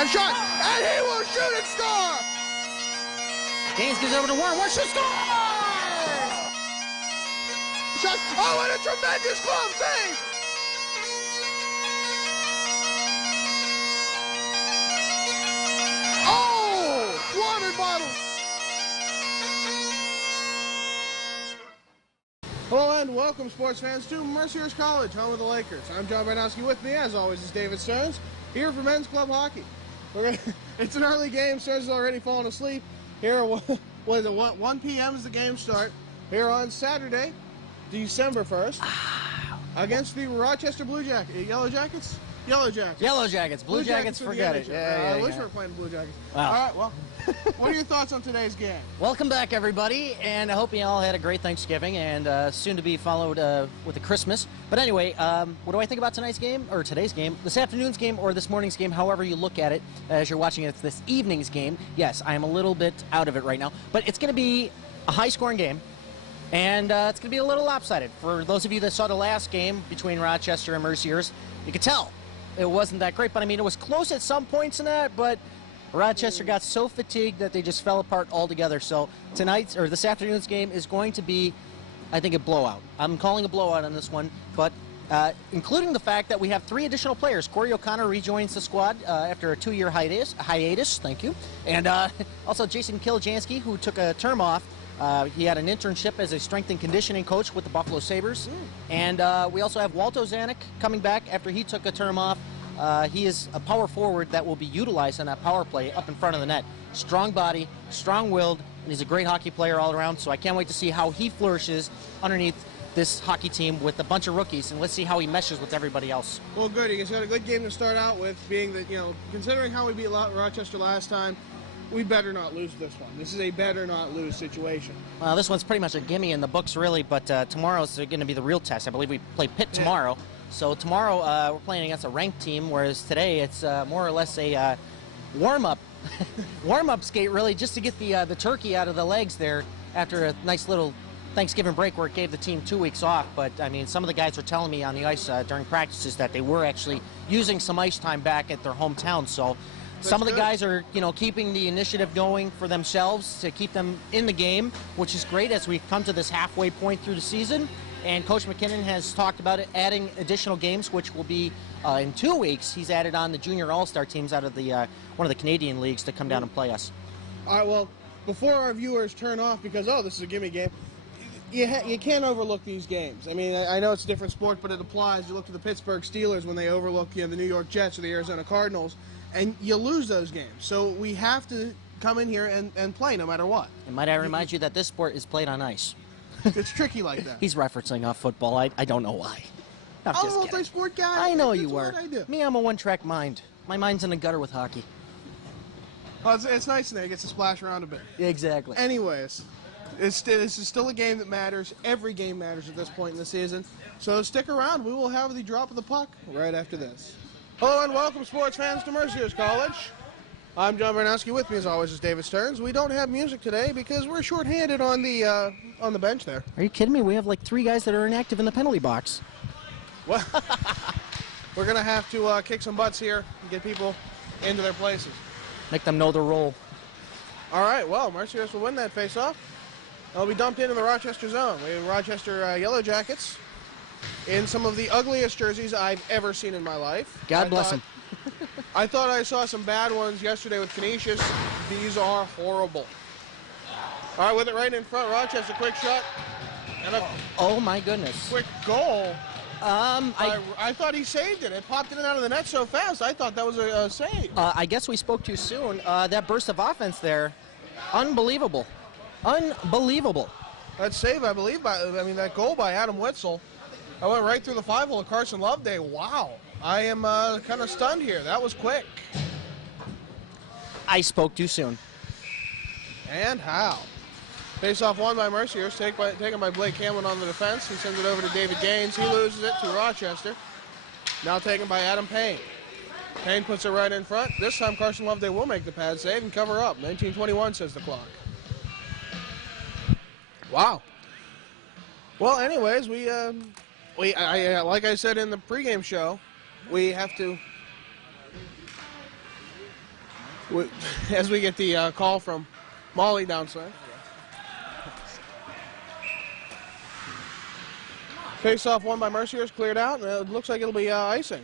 And shot, and he will shoot and score! Gaines gives over to Warren. Warren shoots, scores! Shot, oh, and a tremendous glove save! Oh, water bottle! Hello and welcome, sports fans, to Mercyhurst College, home of the Lakers. I'm John Baranowski. With me, as always, is David Stearns, here for men's club hockey. It's an early game. Stearns has already fallen asleep. Here, what is it? 1 p.m. is the game start. Here on Saturday, December 1st, against the Rochester Blue Jackets. Yellow Jackets? Yellow Jackets. Yellow Jackets. Blue Jackets, forget it. I wish we were playing Blue Jackets. Wow. All right, well, what are your thoughts on today's game? Welcome back, everybody, and I hope you all had a great Thanksgiving and soon to be followed with the Christmas. But anyway, what do I think about tonight's game, or today's game, this afternoon's game, or this morning's game, however you look at it as you're watching it. It's this evening's game. Yes, I am a little bit out of it right now, but it's going to be a high-scoring game, and it's going to be a little lopsided. For those of you that saw the last game between Rochester and Mercyhurst, you could tell it wasn't that great, but I mean, it was close at some points in that, but Rochester got so fatigued that they just fell apart altogether. So tonight's, or this afternoon's game is going to be, I think, a blowout. I'm calling a blowout on this one, but including the fact that we have 3 additional players. Corey O'Connor rejoins the squad after a 2-year hiatus, thank you. And also Jason Kiljansky, who took a term off. He had an internship as a strength and conditioning coach with the Buffalo Sabres. And we also have Walto Zanuck coming back after he took a term off. He is a power forward that will be utilized on that power play up in front of the net. Strong body, strong-willed, and he's a great hockey player all around, so I can't wait to see how he flourishes underneath this hockey team with a bunch of rookies, and let's see how he meshes with everybody else. Well, good. He's got a good game to start out with, being that, considering how we beat Rochester last time, we better not lose this one. This is a better not lose situation. Well, this one's pretty much a gimme in the books, really, but tomorrow's going to be the real test. I believe we play Pitt tomorrow. Yeah. So tomorrow we're playing against a ranked team, whereas today it's more or less a warm-up skate, really, just to get the turkey out of the legs there after a nice little Thanksgiving break where it gave the team 2 weeks off. But, I mean, some of the guys were telling me on the ice during practices that they were actually using some ice time back at their hometown. So some of the guys are, keeping the initiative going for themselves to keep them in the game, which is great as we come to this halfway point through the season. And Coach McKinnon has talked about it, adding additional games, which will be in 2 weeks. He's added on the junior all-star teams out of the one of the Canadian leagues to come down and play us. All right, well, before our viewers turn off because, oh, this is a gimme game, you can't overlook these games. I mean, I know it's a different sport, but it applies. You look at the Pittsburgh Steelers when they overlook the New York Jets or the Arizona Cardinals, and you lose those games. So we have to come in here and play no matter what. And might I remind you that this sport is played on ice. It's tricky like that. He's referencing off football. I don't know why. I'm a multi-sport guy. I know you were. I do. Me, I'm a one-track mind. My mind's in the gutter with hockey. Well, it's nice in there. It gets to splash around a bit. Exactly. Anyways, this is still a game that matters. Every game matters at this point in the season. So stick around. We will have the drop of the puck right after this. Hello and welcome, sports fans, to Mercyhurst College. I'm John Baranowski. With me, as always, is David Stearns. We don't have music today because we're shorthanded on the bench there. Are you kidding me? We have like 3 guys that are inactive in the penalty box. Well, we're going to have to kick some butts here and get people into their places. Make them know their role. All right, well, Mercyhurst will win that face-off. They'll be dumped into the Rochester zone. We have Rochester Yellow Jackets in some of the ugliest jerseys I've ever seen in my life. God bless them. I thought I saw some bad ones yesterday with Canisius. These are horrible. All right, with it right in front, Rochester, quick shot. And oh, my goodness. Quick goal. I thought he saved it. It popped in and out of the net so fast. I thought that was a save. I guess we spoke too soon. That burst of offense there, unbelievable. Unbelievable. That save, I believe, that goal by Adam Witzel. I went right through the 5-hole of Carson Loveday. Wow. I am kind of stunned here. That was quick. I spoke too soon. And how? Face-off won by Mercyhurst, taken by Blake Hamlin on the defense. He sends it over to David Gaines. He loses it to Rochester. Now taken by Adam Payne. Payne puts it right in front. This time Carson Loveday will make the pad save and cover up. 19:21 says the clock. Wow. Well, anyways, like I said in the pregame show, we have to as we get the call from Molly downstairs. Face-off won by Mercyhurst, cleared out, and it looks like it'll be icing.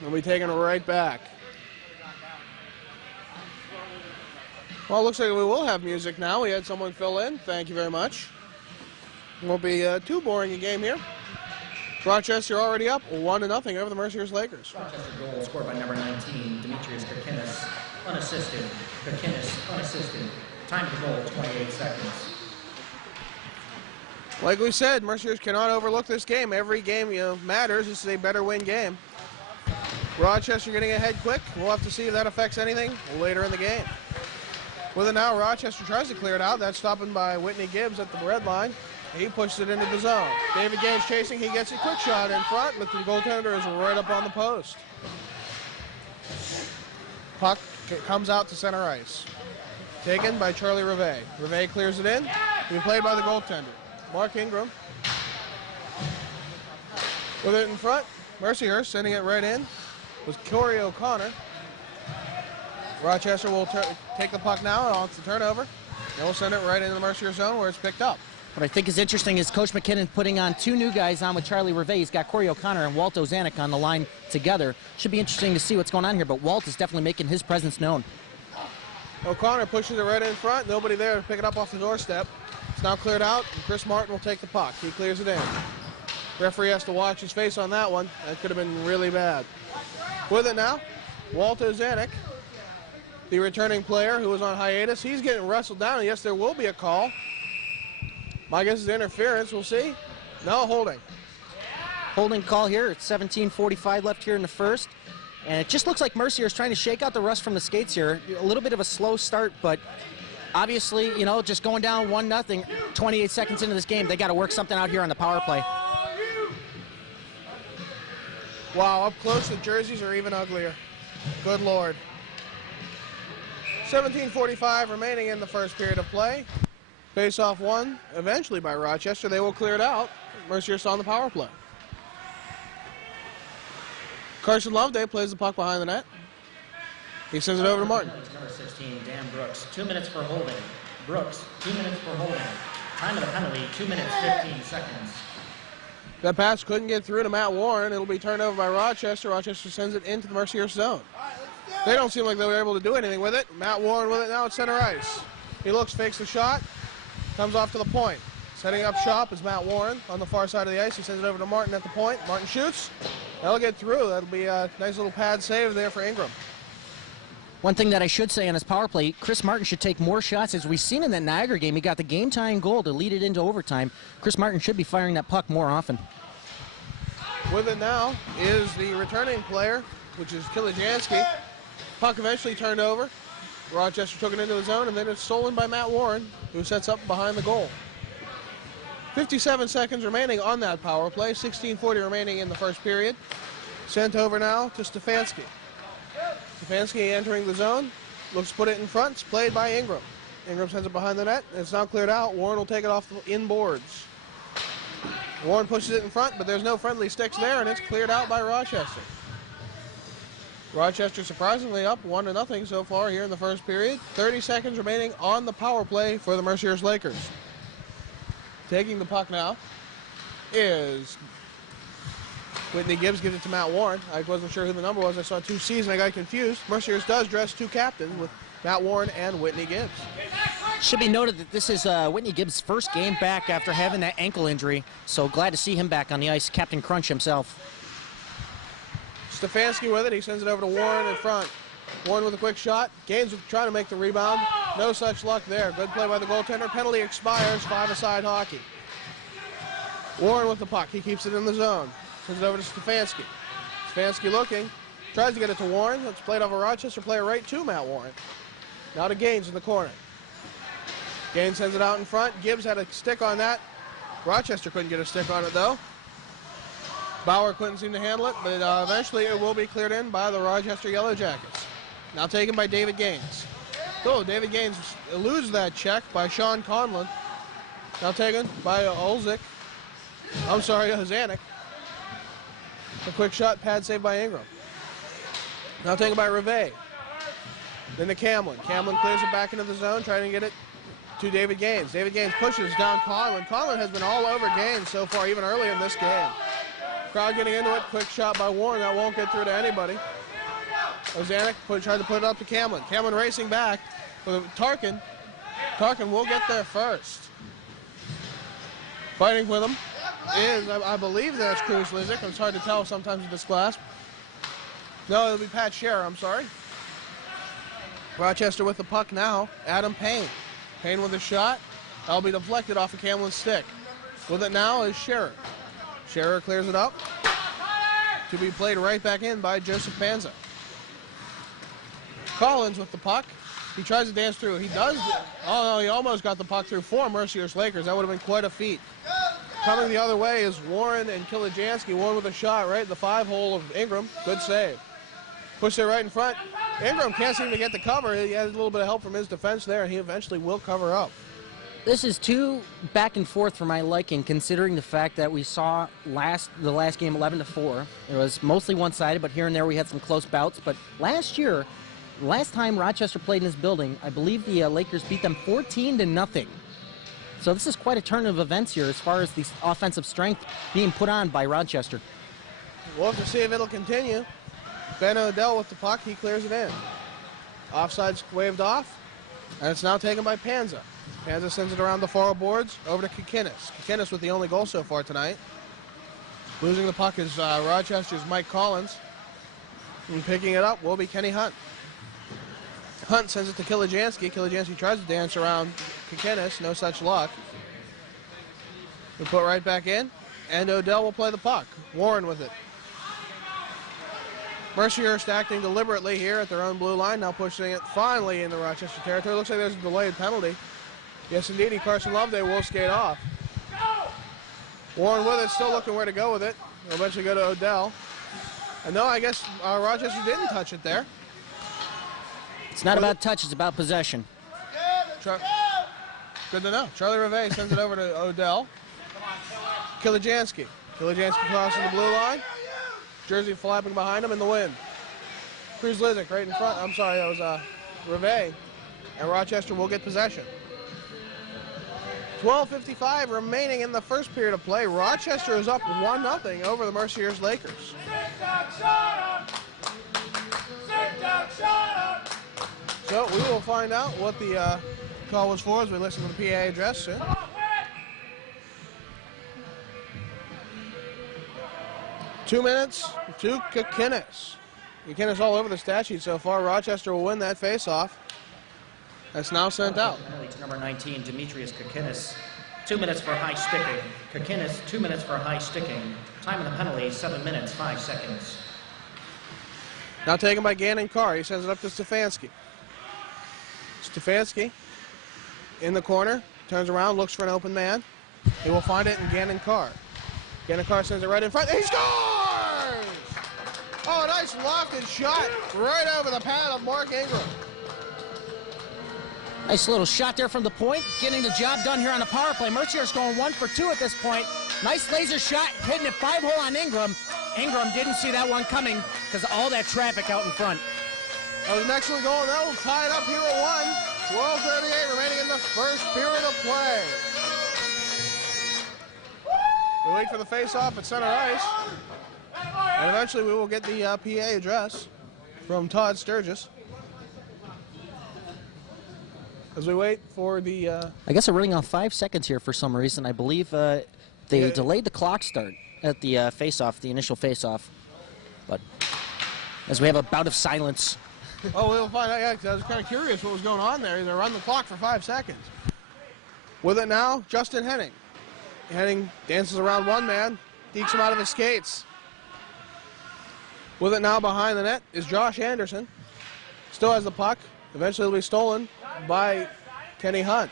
It'll be taken right back. Well, it looks like we will have music now. We had someone fill in. Thank you very much. Won't be too boring a game here. Rochester already up 1-0 over the Mercyhurst Lakers. Rochester goal scored by number 19, Demetrius Kokinis, unassisted. Kokinis, unassisted. Time to goal, 28 seconds. Like we said, Mercyhurst cannot overlook this game. Every game matters. This is a better win game. Rochester getting ahead quick. We'll have to see if that affects anything later in the game. With it now, Rochester tries to clear it out. That's stopping by Whitney Gibbs at the red line. He pushes it into the zone. David Gaines chasing. He gets a quick shot in front, but the goaltender is right up on the post. Puck comes out to center ice. Taken by Charlie Rivet. Rivet clears it in. To be played by the goaltender, Mark Ingram. With it in front, Mercyhurst sending it right in was Corey O'Connor. Rochester will take the puck now on the turnover. And we'll send it right into the Mercyhurst zone where it's picked up. What I think is interesting is Coach McKinnon putting on two new guys on with Charlie Rivet. He's got Corey O'Connor and Walt Ozanek on the line together. Should be interesting to see what's going on here, but Walt is definitely making his presence known. O'Connor pushes it right in front. Nobody there to pick it up off the doorstep. It's now cleared out, and Chris Martin will take the puck. He clears it in. Referee has to watch his face on that one. That could have been really bad. With it now, Walt Ozanek, the returning player who was on hiatus. He's getting wrestled down, and yes, there will be a call. My guess is interference. We'll see. No, holding. Holding call here. It's 17:45 left here in the first. And it just looks like Mercyhurst trying to shake out the rust from the skates here. A little bit of a slow start, but obviously, just going down 1-0, 28 seconds into this game, they got to work something out here on the power play. Wow, up close, the jerseys are even uglier. Good Lord. 17:45 remaining in the first period of play. Face-off won eventually by Rochester. They will clear it out. Mercyhurst on the power play. Carson Loveday plays the puck behind the net. He sends it over to Martin. Number 16, Dan Brooks. 2 minutes for holding. Brooks, 2 minutes for holding. Time of the penalty, 2 minutes, 15 seconds. That pass couldn't get through to Matt Warren. It'll be turned over by Rochester. Rochester sends it into the Mercyhurst zone. They don't seem like they were able to do anything with it. Matt Warren with it now at center ice. He looks, fakes the shot, comes off to the point. Setting up shop is Matt Warren on the far side of the ice. He sends it over to Martin at the point. Martin shoots. That'll get through. That'll be a nice little pad save there for Ingram. One thing that I should say on his power play, Chris Martin should take more shots. As we've seen in that Niagara game, he got the game-tying goal to lead it into overtime. Chris Martin should be firing that puck more often. With it now is the returning player, which is Kilijansky. Puck eventually turned over. Rochester took it into the zone, and then it's stolen by Matt Warren, who sets up behind the goal. 57 seconds remaining on that power play. 16:40 remaining in the first period. Sent over now to Stefanski. Stefanski entering the zone. Looks to put it in front. It's played by Ingram. Ingram sends it behind the net. It's now cleared out. Warren will take it off the inboards. Warren pushes it in front, but there's no friendly sticks there, and it's cleared out by Rochester. Rochester surprisingly up 1-0 so far here in the first period. 30 seconds remaining on the power play for the Mercyhurst Lakers. Taking the puck now is Whitney Gibbs. Gives it to Matt Warren. I wasn't sure who the number was. I saw 2 C's and I got confused. Mercyhurst does dress 2 captains with Matt Warren and Whitney Gibbs. Should be noted that this is Whitney Gibbs' first game back after having that ankle injury. So glad to see him back on the ice. Captain Crunch himself. Stefanski with it. He sends it over to Warren in front. Warren with a quick shot. Gaines trying to make the rebound. No such luck there. Good play by the goaltender. Penalty expires. 5-a-side hockey. Warren with the puck. He keeps it in the zone. Sends it over to Stefanski. Stefanski looking. Tries to get it to Warren. It's played off a Rochester player right to Matt Warren. Now to Gaines in the corner. Gaines sends it out in front. Gibbs had a stick on that. Rochester couldn't get a stick on it though. Bauer couldn't seem to handle it, but eventually it will be cleared in by the Rochester Yellow Jackets. Now taken by David Gaines. Oh, David Gaines eludes that check by Sean Conlon. Now taken by Ozanek. A quick shot, pad saved by Ingram. Now taken by Rivet. Then to Camlin. Camlin clears it back into the zone, trying to get it to David Gaines. David Gaines pushes down Conlon. Conlon has been all over Gaines so far, even early in this game. Crowd getting into it. Quick shot by Warren. That won't get through to anybody. Ozanek tried to put it up to Camlin. Camlin racing back with Tarkin. Tarkin will get there first. Fighting with him is, I believe that's Cruz Lizick. It's hard to tell sometimes with this class. No, it'll be Pat Scherer, I'm sorry. Rochester with the puck now. Adam Payne. Payne with a shot. That'll be deflected off of Camlin's stick. With it now is Scherer. Scherer clears it up. To be played right back in by Joseph Panza. Collins with the puck. He tries to dance through. He does. Oh, no, he almost got the puck through 4 Mercyhurst Lakers. That would have been quite a feat. Coming the other way is Warren and Kilijansky. Warren with a shot right in the 5-hole of Ingram. Good save. Push it right in front. Ingram can't seem to get the cover. He has a little bit of help from his defense there, and he eventually will cover up. This is too back and forth for my liking, considering the fact that we saw the last game 11-4. It was mostly one-sided, but here and there we had some close bouts. But last time Rochester played in this building, I believe the Lakers beat them 14-0. So this is quite a turn of events here as far as the offensive strength being put on by Rochester. We'll have to see if it'll continue. Ben Odell with the puck, he clears it in. Offside's waved off, and it's now taken by Panza. Panza sends it around the far boards over to Kikinis. Kikinis with the only goal so far tonight. Losing the puck is Rochester's Mike Collins. And picking it up will be Kenny Hunt. Hunt sends it to Kilijansky. Kilijansky tries to dance around Kikinis, no such luck. We put right back in, and Odell will play the puck. Warren with it. Mercyhurst acting deliberately here at their own blue line, now pushing it finally into Rochester territory. Looks like there's a delayed penalty. Yes, indeed, Carson Loveday will skate off. Warren with it, still looking where to go with it. He'll eventually go to Odell. And no, I guess Rochester didn't touch it there. It's not about touch, it's about possession. Good to know. Charlie Reve sends it over to Odell. Kilijansky. Kilijansky crosses the blue line. Jersey flapping behind him in the wind. Cruz Lizick right in front. I'm sorry, that was Reve. And Rochester will get possession. 12:55 remaining in the first period of play. Rochester is up 1-0 over the Mercyhurst Lakers. So we will find out what the call was for as we listen to the PA address soon. 2 minutes to Kikinis. Kikinis all over the stat sheet so far. Rochester will win that face-off. That's now sent out. Penalty to number 19, Demetrius Kikinis. 2 minutes for high sticking. Kikinis, 2 minutes for high sticking. Time of the penalty, 7 minutes, 5 seconds. Now taken by Gannon Carr. He sends it up to Stefanski. Stefanski in the corner. Turns around, looks for an open man. He will find it in Gannon Carr. Gannon Carr sends it right in front. He scores! Oh, a nice lofted shot right over the pad of Mark Ingram. Nice little shot there from the point, getting the job done here on the power play. Mercyhurst going 1 for 2 at this point. Nice laser shot, hitting it 5-hole on Ingram. Ingram didn't see that one coming because of all that traffic out in front. That was an excellent goal, and that will tie it up here at 1. 12:38 remaining in the first period of play. We wait for the face-off at center ice. And eventually we will get the PA address from Todd Sturgis. As we wait for the... I guess we're running on 5 seconds here for some reason. I believe they delayed the clock start at the face-off, the initial face-off. But as we have a bout of silence. Oh, we'll find out. Yeah, 'cause I was kind of curious what was going on there. They run the clock for 5 seconds. With it now, Justin Henning. Henning dances around one man, dekes him out of his skates. With it now behind the net is Josh Anderson. Still has the puck. Eventually it'll be stolen by Kenny Hunt.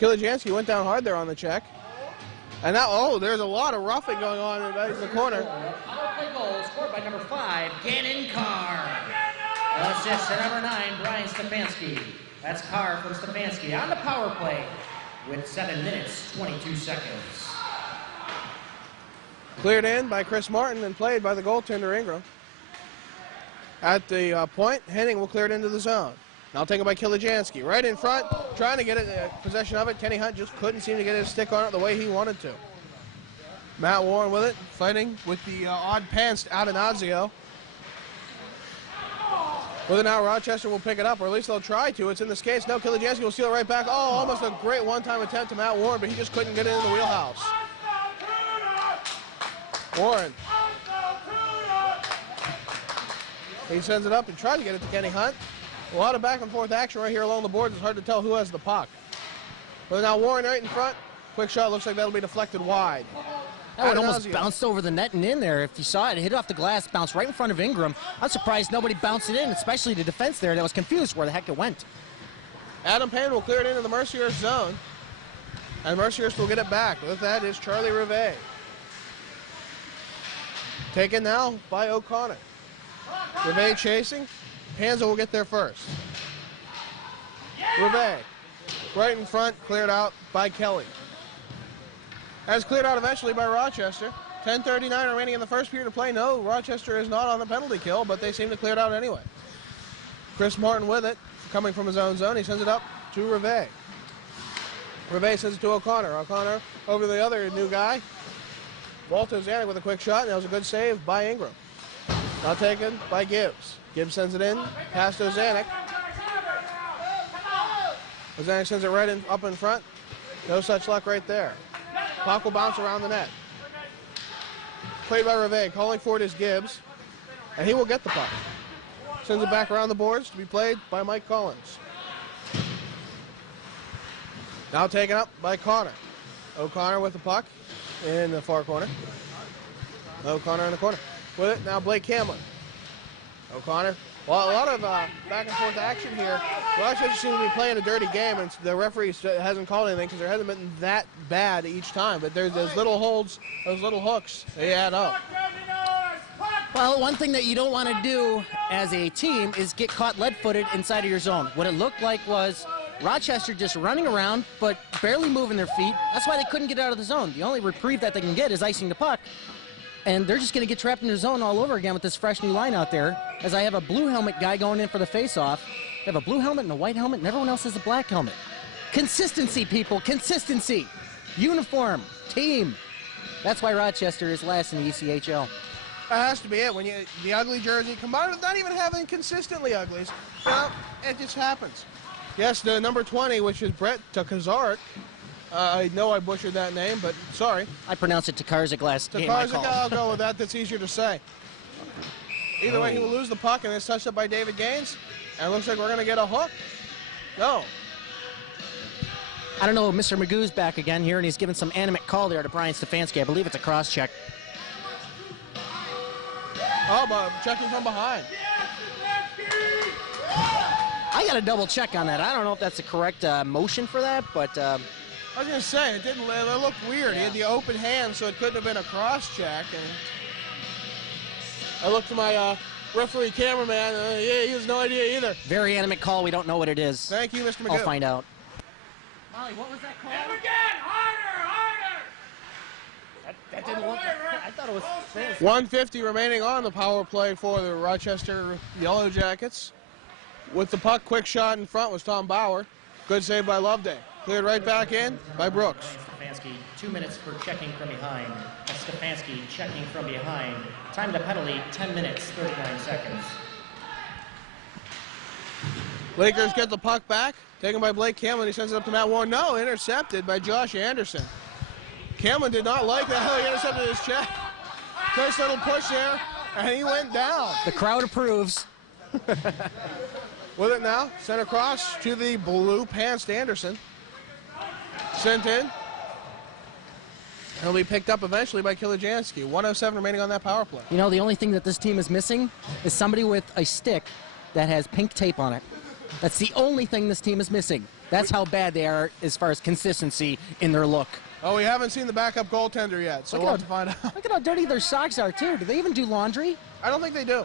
Kilijansky went down hard there on the check. And now, oh, there's a lot of roughing going on in the corner. Power play goal scored by number 5, Gannon Carr. Assist to number 9, Brian Stefanski. That's Carr from Stefanski on the power play with 7 minutes, 22 seconds. Cleared in by Chris Martin and played by the goaltender Ingram. At the point, Henning will clear it into the zone. Now taken by Kilijansky. Right in front, trying to get possession of it. Kenny Hunt just couldn't seem to get his stick on it the way he wanted to. Matt Warren with it, fighting with the odd pants out of Nazio. With it now, Rochester will pick it up, or at least they'll try to. It's in the skates. No, Kilijansky will steal it right back. Oh, almost a great one-time attempt to Matt Warren, but he just couldn't get it in the wheelhouse. Warren. He sends it up and tries to get it to Kenny Hunt. A lot of back and forth action right here along the boards. It's hard to tell who has the puck. But now Warren right in front. Quick shot, looks like that'll be deflected wide. That one almost bounced over the net and in there. If you saw it, it hit off the glass, bounced right in front of Ingram. I'm surprised nobody bounced it in, especially the defense there that was confused where the heck it went. Adam Payne will clear it into the Mercyhurst zone. And Mercyhurst will get it back. With that is Charlie Rivet. Taken now by O'Connor. Rivet chasing. Panza will get there first. Rivet, right in front, cleared out by Kelly. As cleared out eventually by Rochester. 10:39 remaining in the first period of play. No, Rochester is not on the penalty kill, but they seem to clear it out anyway. Chris Martin with it, coming from his own zone. He sends it up to Rivet. Rivet sends it to O'Connor. O'Connor over to the other new guy. Walter Zanuck with a quick shot, and that was a good save by Ingram. Now taken by Gibbs. Gibbs sends it in, past Ozanek. Ozanek sends it right in, up in front. No such luck right there. Puck will bounce around the net. Played by Rivet, calling for it is Gibbs, and he will get the puck. Sends it back around the boards to be played by Mike Collins. Now taken up by Connor. O'Connor with the puck in the far corner. O'Connor in the corner. With it, now Blake Camlin. O'Connor. Well, a lot of back and forth action here. Rochester seems to be playing a dirty game, and the referee hasn't called anything because there hasn't been that bad each time. But there's those little holds, those little hooks, they add up. Well, one thing that you don't want to do as a team is get caught lead-footed inside of your zone. What it looked like was Rochester just running around, but barely moving their feet. That's why they couldn't get out of the zone. The only reprieve that they can get is icing the puck. And they're just going to get trapped in their zone all over again with this fresh new line out there. As I have a blue helmet guy going in for the face-off. I have a blue helmet and a white helmet, and everyone else has a black helmet. Consistency, people, consistency. Uniform, team. That's why Rochester is last in the ECHL. That has to be it. When you the ugly jersey combined with not even having consistently uglies, you know, it just happens. Yes, the number 20, which is Brett Takarzak. I know I butchered that name, but sorry. I pronounce it Takarzak last game I called. I'll go with that. That's easier to say. Either way, he will lose the puck, and it's touched up by David Gaines. And it looks like we're going to get a hook. No. I don't know, Mr. Magoo's back again here, and he's giving some animate call there to Brian Stefanski. I believe it's a cross-check. Oh, but checking from behind. I got to double check on that. I don't know if that's the correct motion for that, but... I was going to say, it looked weird. He had the open hand, so it couldn't have been a cross-check. And I looked to my referee cameraman. Yeah, he has no idea either. Very animate call. We don't know what it is. Thank you, Mr. Magoo. I'll find out. Molly, what was that call? And again, harder! That didn't look... I thought it was... 1:50 remaining on the power play for the Rochester Yellow Jackets. With the puck, quick shot in front was Tom Bauer. Good save by Loveday. Cleared right back in by Brooks. Stefanski, 2 minutes for checking from behind. That's Stefanski checking from behind. Time to penalty, 10 minutes, 39 seconds. Lakers get the puck back. Taken by Blake Camlin. He sends it up to Matt Warren. No, intercepted by Josh Anderson. Camlin did not like that. He intercepted his check. Nice little push there, and he went down. The crowd approves. With it now, sent across to the blue pants Anderson. Sent in. He'll be picked up eventually by Kilijansky. 1:07 remaining on that power play. You know, the only thing that this team is missing is somebody with a stick that has pink tape on it. That's the only thing this team is missing. That's how bad they are as far as consistency in their look. Oh, we haven't seen the backup goaltender yet, so we'll have to find out. Look at how dirty their socks are, too. Do they even do laundry? I don't think they do.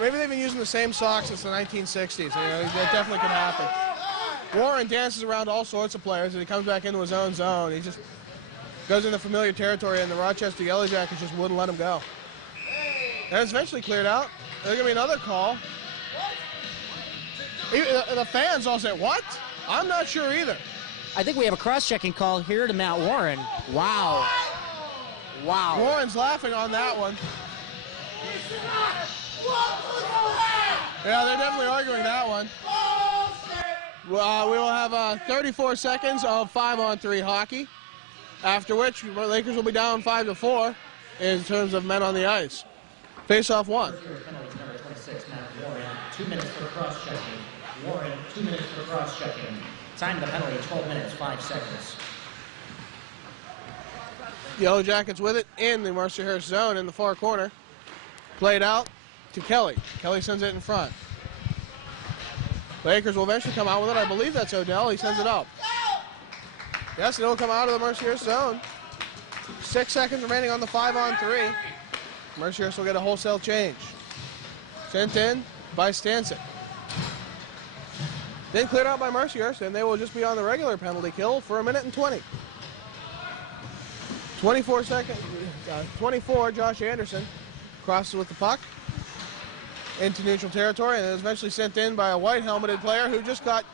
Maybe they've been using the same socks since the 1960s. You know, that definitely could happen. Warren dances around all sorts of players, and he comes back into his own zone. He just goes into familiar territory, and the Rochester Yellow Jackets just wouldn't let him go. And it's eventually cleared out. There's going to be another call. The fans all say, what? I'm not sure either. I think we have a cross-checking call here to Matt Warren. Wow. Wow. Warren's laughing on that one. Yeah, they're definitely arguing that one. We will have 34 seconds of 5-on-3 hockey, after which the Lakers will be down 5-4 in terms of men on the ice. Face-off one. Penalty number 26, Matt Warren. 2 minutes for cross-checking. Warren, 2 minutes for cross-checking. Time of the penalty, 12 minutes, 5 seconds. Yellow Jackets with it in the Mercyhurst zone in the far corner. Played out to Kelly. Kelly sends it in front. Lakers will eventually come out with it. I believe that's Odell. He sends it up. Yes, it'll come out of the Mercyhurst zone. 6 seconds remaining on the 5-on-3. Mercyhurst will get a wholesale change. Sent in by Stanczyk. Then cleared out by Mercyhurst, and they will just be on the regular penalty kill for 1 minute and 20. 24 seconds. 24, Josh Anderson crosses with the puck into neutral territory, and is eventually sent in by a white helmeted player who just got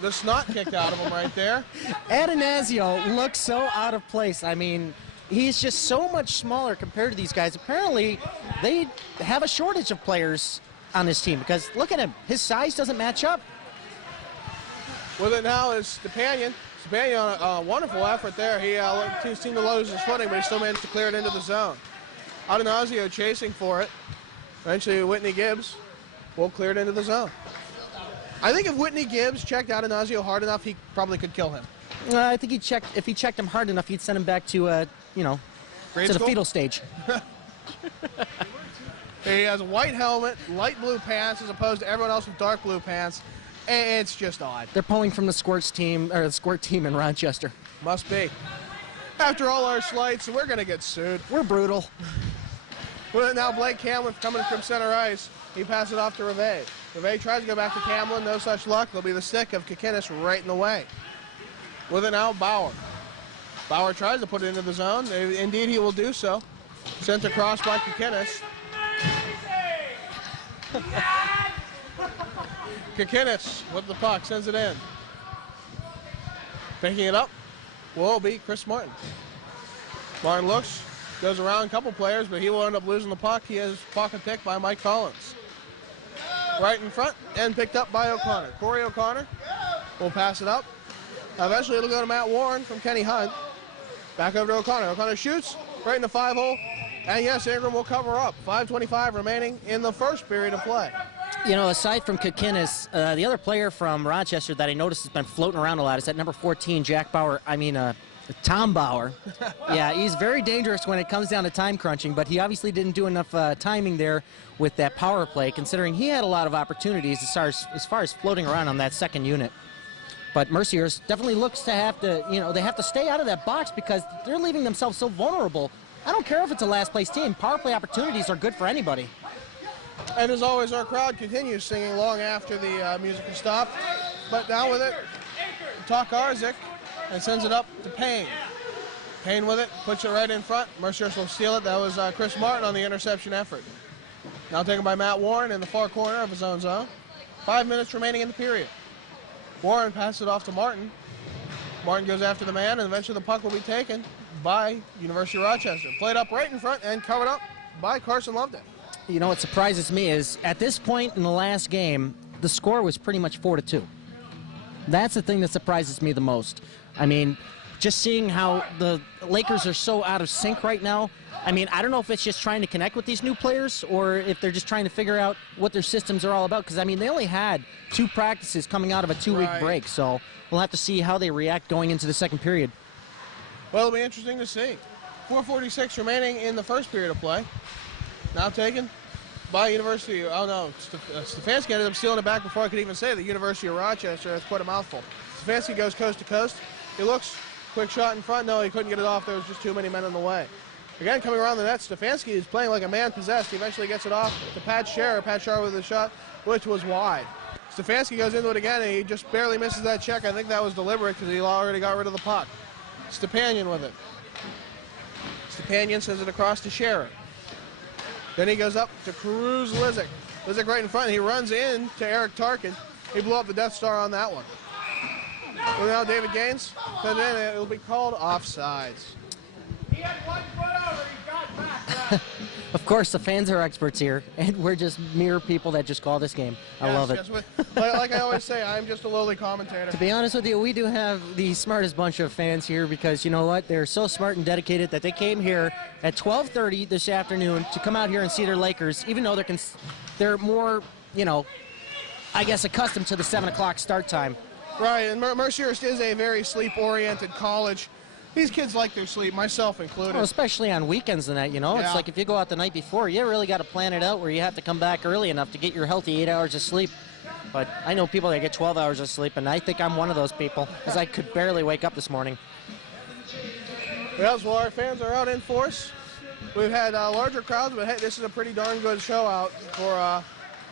the snot kicked out of him right there. Atanasio looks so out of place. I mean, he's just so much smaller compared to these guys. Apparently, they have a shortage of players on this team because look at him. His size doesn't match up. With it now is Stepanian. Stepanian on a wonderful effort there. He seemed to lose his footing, but he still managed to clear it into the zone. Atanasio chasing for it. Eventually, Whitney Gibbs will clear it into the zone. I think if Whitney Gibbs checked Atanasio hard enough, he probably could kill him. I think if he checked him hard enough, he'd send him back to, Grade to the school? fetal stage. He has a white helmet, light blue pants, as opposed to everyone else with dark blue pants. It's just odd. They're pulling from the Squirt team in Rochester. Must be. After all our slights, we're going to get sued. We're brutal. With it now, Blake Camlin coming from center ice. He passes it off to Reve. Reve tries to go back to Camlin. No such luck. There'll be the stick of Kikinis right in the way. With it now, Bauer. Bauer tries to put it into the zone. Indeed, he will do so. Sent across by Kikinis. Kikinis with the puck, sends it in. Picking it up will be Chris Martin. Martin looks, goes around a couple players, but he will end up losing the puck. He has pocket picked by Mike Collins. Right in front and picked up by O'Connor. Corey O'Connor will pass it up. Eventually it'll go to Matt Warren from Kenny Hunt. Back over to O'Connor. O'Connor shoots right in the 5-hole. And yes, Ingram will cover up. 5:25 remaining in the first period of play. You know, aside from Kikinis, the other player from Rochester that I noticed has been floating around a lot is that number 14, Tom Bauer. Yeah, he's very dangerous when it comes down to time crunching, but he obviously didn't do enough timing there with that power play, considering he had a lot of opportunities as far as floating around on that second unit. But Mercyhurst definitely looks to have to, they have to stay out of that box because they're leaving themselves so vulnerable. I don't care if it's a last-place team. Power play opportunities are good for anybody. And as always, our crowd continues singing long after the music has stopped. But now with it, Arzik, and sends it up to Payne. Payne with it, puts it right in front. Mercyhurst will steal it. That was Chris Martin on the interception effort. Now taken by Matt Warren in the far corner of his own zone. 5 minutes remaining in the period. Warren passes it off to Martin. Martin goes after the man, and eventually the puck will be taken by University of Rochester. Played up right in front and covered up by Carson Loveday. You know what surprises me is at this point in the last game, the score was pretty much 4-2. That's the thing that surprises me the most. I mean, just seeing how the Lakers are so out of sync right now. I mean, I don't know if it's just trying to connect with these new players or if they're just trying to figure out what their systems are all about. Because, I mean, they only had 2 practices coming out of a 2-week break. So we'll have to see how they react going into the second period. Well, it'll be interesting to see. 4:46 remaining in the first period of play. Now taken by University. Oh, no. Stefanski ended up stealing it back before I could even say the University of Rochester. That's quite a mouthful. Stefanski goes coast to coast. He looks, quick shot in front. No, he couldn't get it off. There was just too many men in the way. Again, coming around the net, Stefanski is playing like a man possessed. He eventually gets it off to Pat Scherer. Pat Scherer with a shot, which was wide. Stefanski goes into it again, and he just barely misses that check. I think that was deliberate because he already got rid of the puck. Stepanian with it. Stepanian sends it across to Scherer. Then he goes up to Cruz Lizick. Lizick right in front. He runs in to Eric Tarkin. He blew up the Death Star on that one. Well, now David Gaines, and then it'll be called offsides. He had 1 foot over. He got back. Of course, the fans are experts here, and we're just mere people that just call this game. I love it. Yes, like I always say, I'm just a lowly commentator. To be honest with you, we do have the smartest bunch of fans here because, you know what, they're so smart and dedicated that they came here at 12:30 this afternoon to come out here and see their Lakers, even though they're more, you know, I guess accustomed to the 7 o'clock start time. Right, and Mercyhurst is a very sleep-oriented college. These kids like their sleep, myself included. Well, especially on weekends and that, you know. Yeah. It's like if you go out the night before, you really got to plan it out where you have to come back early enough to get your healthy 8 hours of sleep. But I know people that get 12 hours of sleep, and I think I'm one of those people because I could barely wake up this morning. Yes, well, our fans are out in force. We've had larger crowds, but hey, this is a pretty darn good show out for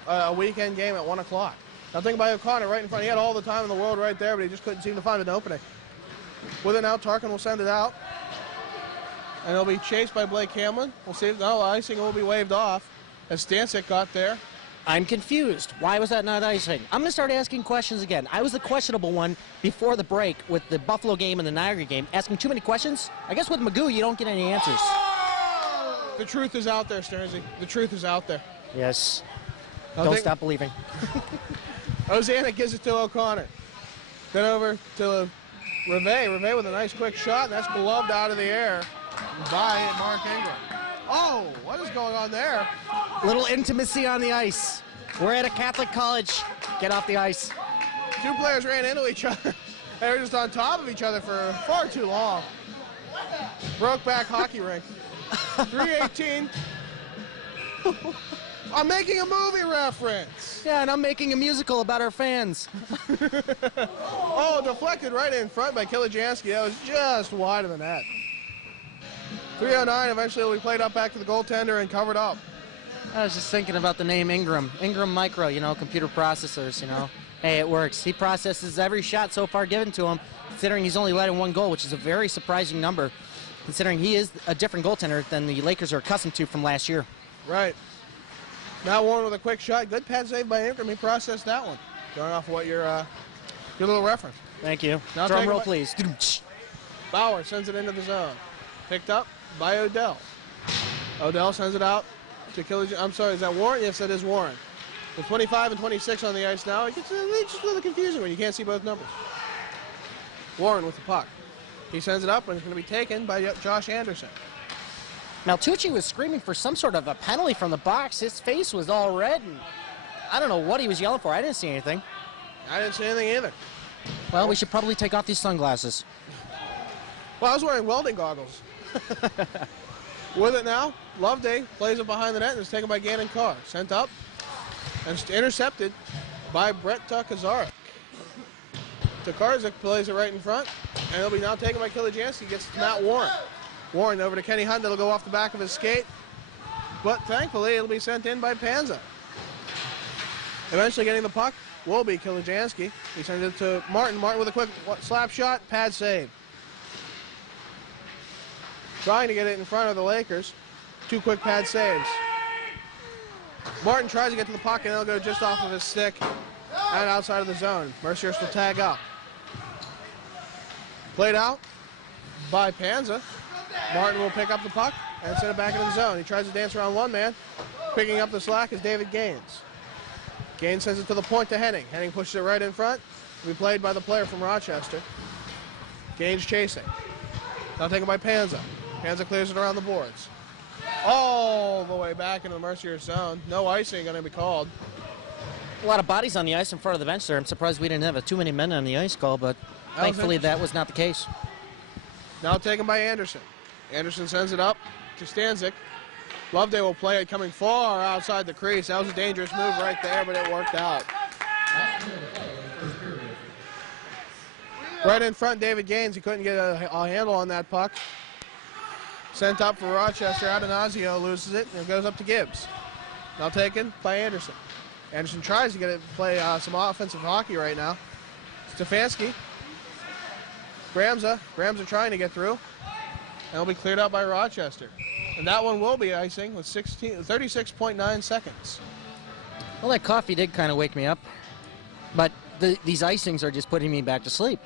a weekend game at 1 o'clock. Now think about O'Connor right in front. He had all the time in the world right there, but he just couldn't seem to find an opening. With it now, Tarkin will send it out. And he'll be chased by Blake Hamlin. We'll see if no icing will be waved off as Stancic got there. I'm confused. Why was that not icing? I'm going to start asking questions again. I was the questionable one before the break with the Buffalo game and the Niagara game, asking too many questions. I guess with Magoo, you don't get any answers. The truth is out there, Stearnsy. The truth is out there. Yes. Don't stop believing. Ozana gives it to O'Connor. Then over to Reve. Reve with a nice quick shot. That's gloved out of the air by Mark Ingram. Oh, what is going on there? Little intimacy on the ice. We're at a Catholic college. Get off the ice. Two players ran into each other. They were just on top of each other for far too long. Broke back hockey rink. 3:18. I'm making a movie reference. Yeah, and I'm making a musical about our fans. Oh, deflected right in front by Kilijansky. That was just wide of the net. 3:09. Eventually, we played up back to the goaltender and covered up. I was just thinking about the name Ingram. Ingram Micro, you know, computer processors, you know. Hey, it works. He processes every shot so far given to him, considering he's only led in 1 goal, which is a very surprising number, considering he is a different goaltender than the Lakers are accustomed to from last year. Right. Now Warren with a quick shot. Good pad save by Ingram. He processed that one. Going off what your little reference. Thank you. Now Drum roll, please. Bauer sends it into the zone. Picked up by Odell. Odell sends it out to Killage. I'm sorry, is that Warren? Yes, that is Warren. With 25 and 26 on the ice now, it gets just a little confusing when you can't see both numbers. Warren with the puck. He sends it up and it's going to be taken by Josh Anderson. Now, Tucci was screaming for some sort of a penalty from the box. His face was all red, and I don't know what he was yelling for. I didn't see anything. I didn't see anything either. Well, we should probably take off these sunglasses. Well, I was wearing welding goggles. With it now, Loveday plays it behind the net and is taken by Gannon Carr. Sent up and intercepted by Brett Tukazarek. Tukarzik plays it right in front, and it'll be now taken by Kilijansky. Gets to Matt Warren. Warren over to Kenny Hunt. That'll go off the back of his skate. But thankfully, it'll be sent in by Panza. Eventually getting the puck will be Kilijansky. He sends it to Martin. Martin with a quick slap shot. Pad save. Trying to get it in front of the Lakers. 2 quick pad saves. Martin tries to get to the puck, and it'll go just off of his stick and outside of the zone. Mercyhurst will tag up. Played out by Panza. Martin will pick up the puck and send it back into the zone. He tries to dance around one man. Picking up the slack is David Gaines. Gaines sends it to the point to Henning. Henning pushes it right in front. Will be played by the player from Rochester. Gaines chasing. Now taken by Panza. Panza clears it around the boards. All the way back into the Mercyhurst zone. No icing going to be called. A lot of bodies on the ice in front of the bench there. I'm surprised we didn't have too many men on the ice call, but thankfully that was not the case. Now taken by Anderson. Anderson sends it up to Stanzik. Loveday will play it coming far outside the crease. That was a dangerous move right there, but it worked out. Right in front, David Gaines. He couldn't get a handle on that puck. Sent up for Rochester. Adanazio loses it, and it goes up to Gibbs. Now taken by Anderson. Anderson tries to get it to play some offensive hockey right now. Stefanski. Bramza trying to get through. And it'll be cleared out by Rochester. And that one will be icing with 36.9 seconds. Well, that coffee did kind of wake me up. But these icings are just putting me back to sleep.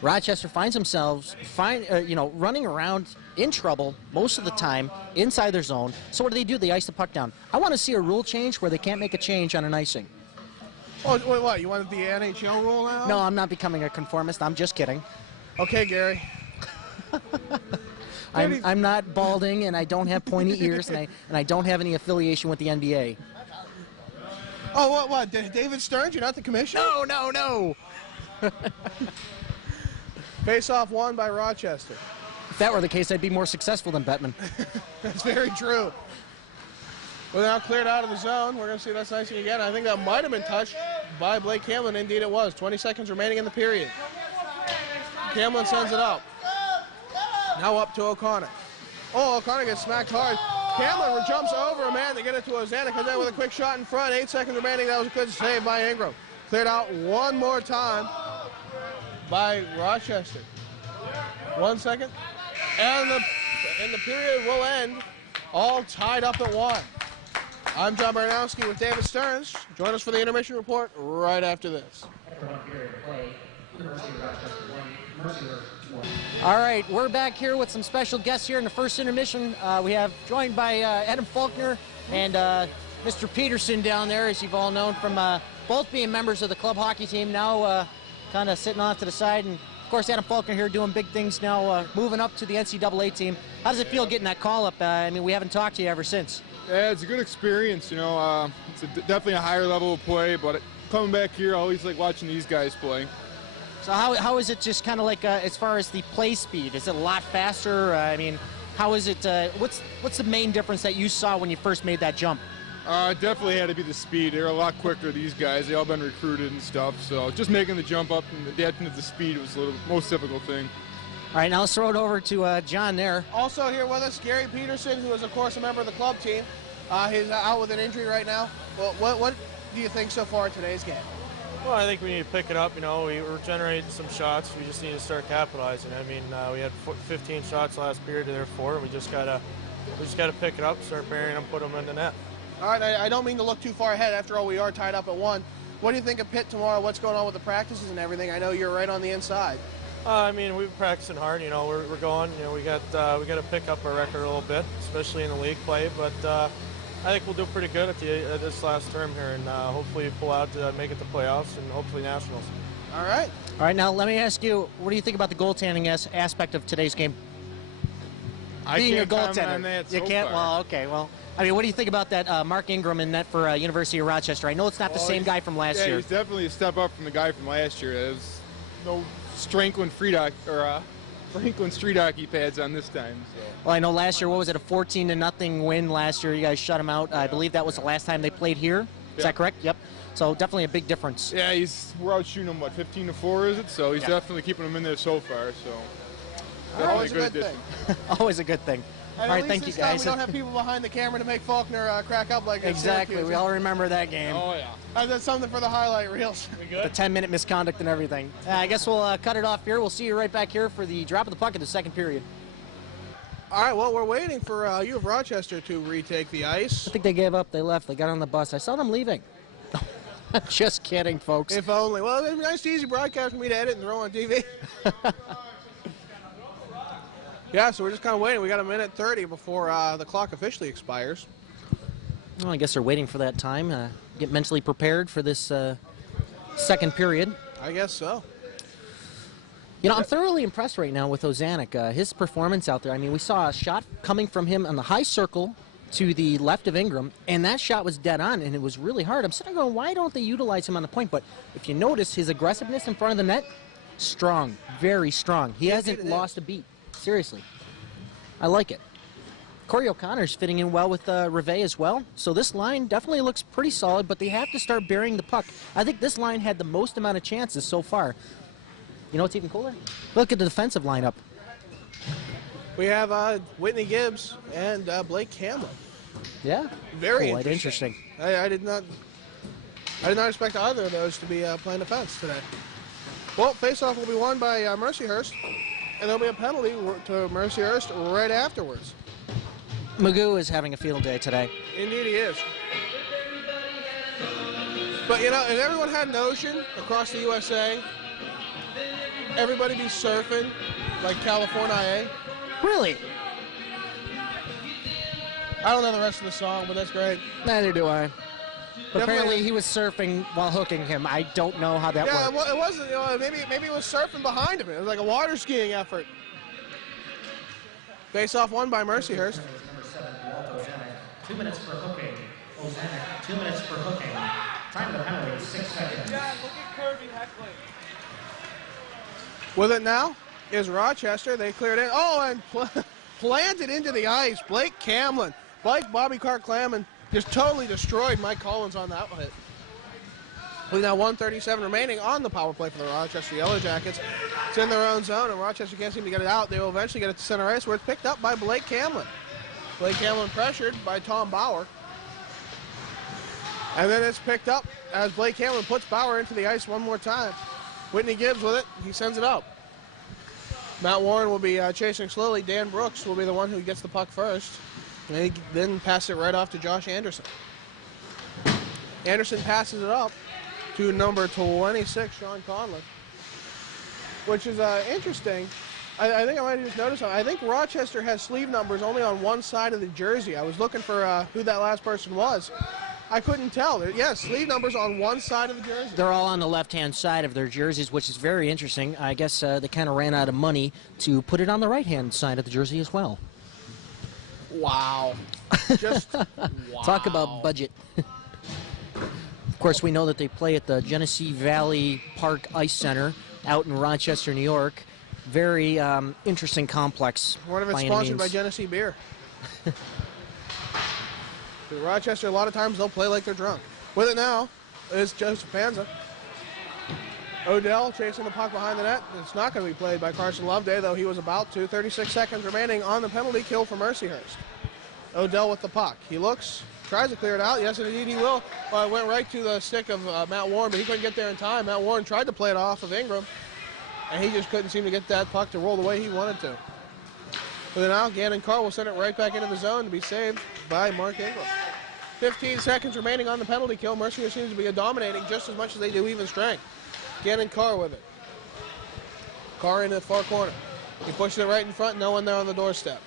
Rochester finds themselves running around in trouble most of the time inside their zone. So what do? They ice the puck down. I want to see a rule change where they can't make a change on an icing. Oh, wait, what? You want the NHL rule now? No, I'm not becoming a conformist. I'm just kidding. Okay, Gary. I'm not balding, and I don't have pointy ears, and I don't have any affiliation with the NBA. Oh, what? David Stearns? You're not the commissioner? No. Face-off won by Rochester. If that were the case, I'd be more successful than Bettman. That's very true. We're now cleared out of the zone. We're going to see that icing again. I think that might have been touched by Blake Camlin. Indeed it was. 20 seconds remaining in the period. Camlin sends it up. Now up to O'Connor. Oh, O'Connor gets smacked hard. Camlin jumps over a man to get it to Ozana. Comes in with a quick shot in front. 8 seconds remaining. That was a good save by Ingram. Cleared out one more time by Rochester. 1 second. And the period will end all tied up at 1. I'm John Baranowski with David Stearns. Join us for the intermission report right after this. All right, we're back here with some special guests here in the first intermission. We have joined by Adam Faulkner and Mr. Peterson down there, as you've all known from both being members of the club hockey team, now kind of sitting off to the side. And of course, Adam Faulkner here doing big things now, moving up to the NCAA team. How does it feel getting that call up? We haven't talked to you ever since. Yeah, it's a good experience, It's definitely a higher level of play, but coming back here, I always like watching these guys play. So how is it just kind of like as far as the play speed? Is it a lot faster? How is it? What's the main difference that you saw when you first made that jump? Definitely had to be the speed. They're a lot quicker, these guys. They all been recruited and stuff, so just making the jump up and adapting to the speed was the most difficult thing. All right, now let's throw it over to John there. Also here with us, Gary Peterson, who is, of course, a member of the club team. He's out with an injury right now. Well, what do you think so far in today's game? Well, I think we need to pick it up. We were generating some shots. We just need to start capitalizing. We had 15 shots last period to their 4. We just gotta pick it up, start burying them, put them in the net. All right, I don't mean to look too far ahead. After all, we are tied up at 1. What do you think of Pitt tomorrow? What's going on with the practices and everything? I know you're right on the inside. We've been practicing hard. We're going. We got to pick up our record a little bit, especially in the league play. But I think we'll do pretty good at this last term here, and hopefully pull out to make it to playoffs and hopefully nationals. All right. All right. Now let me ask you, what do you think about the goaltending aspect of today's game? Being a goaltender, you can't. Well, okay. Well, what do you think about that Mark Ingram in net for University of Rochester? I know it's not the same guy from last year. Yeah, he's definitely a step up from the guy from last year. There's no Franklin Street hockey pads on this time. So. Well, I know last year, what was it, a 14-0 win last year? You guys shut them out. I believe that was the last time they played here. Is that correct? Yep. So definitely a big difference. Yeah, we're out shooting them, 15-4 is it? So he's definitely keeping them in there so far. So always a good thing. Always a good thing. And all right, thank you guys. We don't have people behind the camera to make Faulkner crack up like exactly. We all remember that game. Oh yeah. That's something for the highlight reels. We good? The 10-minute misconduct and everything. I guess we'll cut it off here. We'll see you right back here for the drop of the puck in the second period. All right. Well, we're waiting for U of Rochester to retake the ice. I think they gave up. They left. They got on the bus. I saw them leaving. Just kidding, folks. If only. Well, it's a nice, easy broadcast for me to edit and throw on TV. Yeah, so we're just kind of waiting. We got 1:30 before the clock officially expires. Well, I guess they're waiting for that time. Get mentally prepared for this second period. I guess so. I'm thoroughly impressed right now with Ozanek. His performance out there. We saw a shot coming from him on the high circle to the left of Ingram, and that shot was dead on, and it was really hard. I'm sitting there going, why don't they utilize him on the point? But if you notice, his aggressiveness in front of the net, strong, very strong. He hasn't lost a beat. Seriously. I like it. Corey O'Connor's fitting in well with Rivet as well. So this line definitely looks pretty solid, but they have to start burying the puck. I think this line had the most amount of chances so far. You know what's even cooler? Look at the defensive lineup. We have Whitney Gibbs and Blake Camlin. Yeah. Very interesting. I did not expect either of those to be playing defense today. Well, faceoff will be won by Mercyhurst. And there'll be a penalty to Mercyhurst right afterwards. Magoo is having a field day today. Indeed he is. But you know, if everyone had an ocean across the USA, everybody be surfing like California, eh? Really? I don't know the rest of the song, but that's great. Neither do I. But Definitely. apparently he was surfing while hooking him. I don't know how that Yeah, worked. it wasn't. You know, maybe it was surfing behind him. It was like a water skiing effort. Face-off won by Mercyhurst. Number 7, Walt Ozanek. 2 minutes for hooking. Ozanek, 2 minutes for hooking. Time of the penalty is 6 seconds. Yeah, look at Kirby heckling. With it now is Rochester. They cleared it. Oh, and planted into the ice. Blake Camlin. Bobby Clark-Clamon just totally destroyed Mike Collins on that hit. With now 1:37 remaining on the power play for the Rochester Yellow Jackets. It's in their own zone, and Rochester can't seem to get it out. They will eventually get it to center ice, where it's picked up by Blake Camlin. Blake Camlin pressured by Tom Bauer. And then it's picked up as Blake Camlin puts Bauer into the ice one more time. Whitney Gibbs with it. He sends it out. Matt Warren will be chasing slowly. Dan Brooks will be the one who gets the puck first. And he then passes it right off to Josh Anderson. Anderson passes it up to number 26, Sean Conlon. Which is interesting. I think I might have just noticed something. I think Rochester has sleeve numbers only on one side of the jersey. I was looking for who that last person was. I couldn't tell. Yes, sleeve numbers on one side of the jersey. They're all on the left-hand side of their jerseys, which is very interesting. I guess they kind of ran out of money to put it on the right-hand side of the jersey as well. Wow. Just wow. Talk about budget. Of course, we know that they play at the Genesee Valley Park Ice Center out in Rochester, New York. Very interesting complex. What if it's sponsored by Genesee Beer? Rochester, a lot of times they'll play like they're drunk. With it now is Joseph Panza. Odell chasing the puck behind the net. It's not going to be played by Carson Loveday, though he was about to. 36 seconds remaining on the penalty kill for Mercyhurst. Odell with the puck. He looks, tries to clear it out. Yes, indeed he will. It went right to the stick of Matt Warren, but he couldn't get there in time. Matt Warren tried to play it off of Ingram, and he just couldn't seem to get that puck to roll the way he wanted to. But now Gannon Carr will send it right back into the zone to be saved by Mark Ingram. 15 seconds remaining on the penalty kill. Mercyhurst seems to be dominating just as much as they do even strength. Gannon Carr with it. Carr in the far corner. He pushes it right in front, no one there on the doorstep.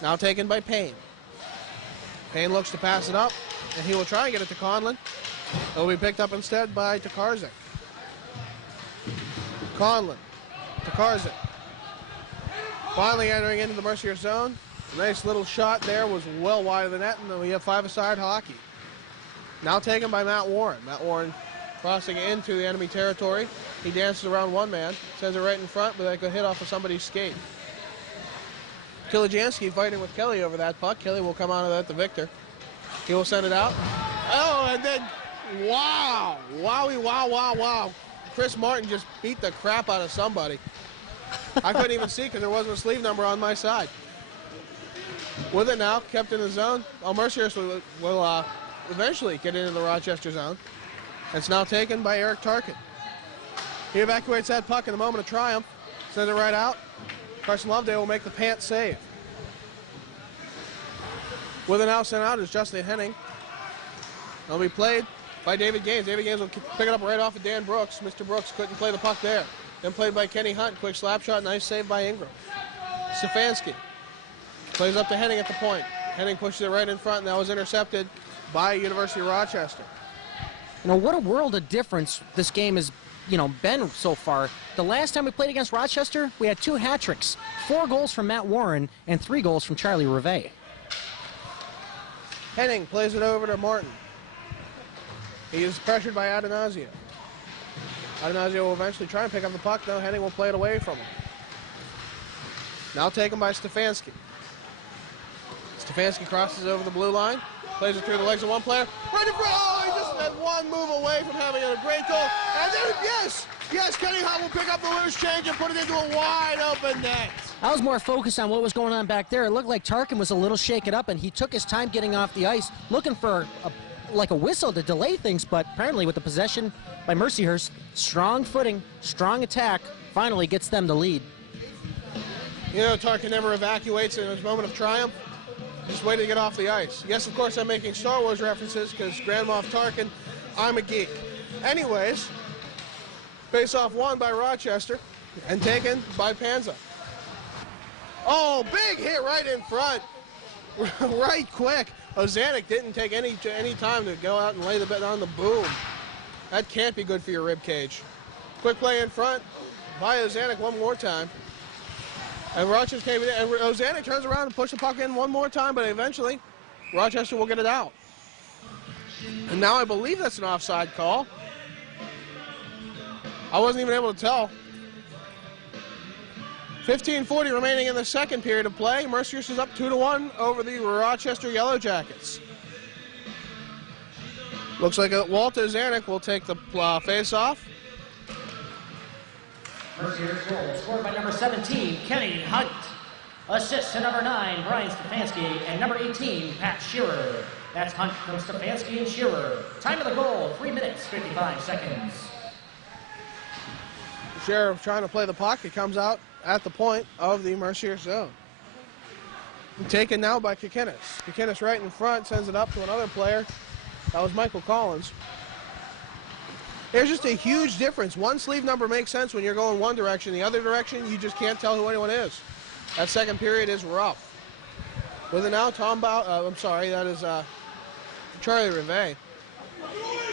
Now taken by Payne. Payne looks to pass it up, and he will try and get it to Conlon. It will be picked up instead by Tokarczyk. Conlon, Tokarczyk. Finally entering into the Mercyhurst zone. Nice little shot there, was well wide of the net, and then we have five-a-side hockey. Now taken by Matt Warren. Matt Warren crossing into the enemy territory. He dances around one man, sends it right in front, but that could hit off of somebody's skate. Kilijansky fighting with Kelly over that puck. Kelly will come out of that the victor. He will send it out. Oh, and then, wow. Wowie, wow, wow, wow. Chris Martin just beat the crap out of somebody. I couldn't even see because there wasn't a sleeve number on my side. With it now, kept in the zone. Mercyhurst will eventually get into the Rochester zone. It's now taken by Eric Tarkin. He evacuates that puck in a moment of triumph. Sends it right out. Carson Loveday will make the pant save. With it now sent out is Justin Henning. It'll be played by David Gaines. David Gaines will pick it up right off of Dan Brooks. Mr. Brooks couldn't play the puck there. Then played by Kenny Hunt. Quick slap shot, nice save by Ingram. Stefanski plays up to Henning at the point. Henning pushes it right in front, and that was intercepted by University of Rochester. You know, what a world of difference this game has, been so far. The last time we played against Rochester, we had 2 hat tricks, 4 goals from Matt Warren and 3 goals from Charlie Rivet. Henning plays it over to Martin. He is pressured by Adanazio. Adanazio will eventually try and pick up the puck. No, Henning will play it away from him. Now taken by Stefanski. Stefanski crosses over the blue line, plays it through the legs of one player. Right in front. Oh, he just had one move away from having a great goal. And then, yes, Kenny Hunt will pick up the loose change and put it into a wide open net. I was more focused on what was going on back there. It looked like Tarkin was a little shaken up, and he took his time getting off the ice, looking for a whistle to delay things, but apparently with the possession by Mercyhurst, strong footing, strong attack, finally gets them the lead. Tarkin never evacuates in his moment of triumph. Just waiting to get off the ice. Yes, of course, I'm making Star Wars references because Grand Moff Tarkin, I'm a geek. anyways. Face-off won by Rochester and taken by Panza. Oh, big hit right in front. Right quick. Ozanek didn't take any time to go out and lay the bet on the boom. That can't be good for your rib cage. Quick play in front by Ozanek one more time. And Rochester came in, and Ozanek turns around and pushes the puck in one more time, but eventually Rochester will get it out. And now I believe that's an offside call. I wasn't even able to tell. 15:40 remaining in the second period of play. Mercyhurst is up 2-1 over the Rochester Yellow Jackets. Looks like Walter Zanuck will take the face-off. Mercyhurst goal scored by number 17, Kenny Hunt. Assist to number 9, Brian Stefanski, and number 18, Pat Shearer. That's Hunt from Stefanski and Shearer. Time of the goal, 3 minutes, 55 seconds. Shearer trying to play the puck. It comes out at the point of the Mercyhurst zone. Taken now by Kikinis. Kikinis right in front, sends it up to another player. That was Michael Collins. There's just a huge difference. One sleeve number makes sense when you're going one direction. The other direction, you just can't tell who anyone is. That second period is rough. With it now, that is Charlie Rivet.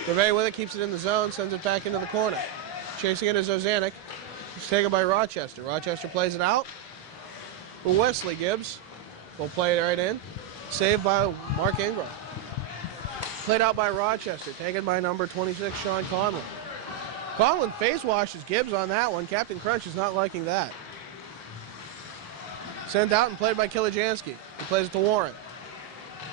Rivet with it, keeps it in the zone, sends it back into the corner. Chasing it is Ozanek. It's taken by Rochester. Rochester plays it out. But Wesley Gibbs will play it right in. Saved by Mark Ingram. Played out by Rochester. Taken by number 26, Sean Conlon. Conlon face washes Gibbs on that one. Captain Crunch is not liking that. Sent out and played by Kilijansky. He plays it to Warren.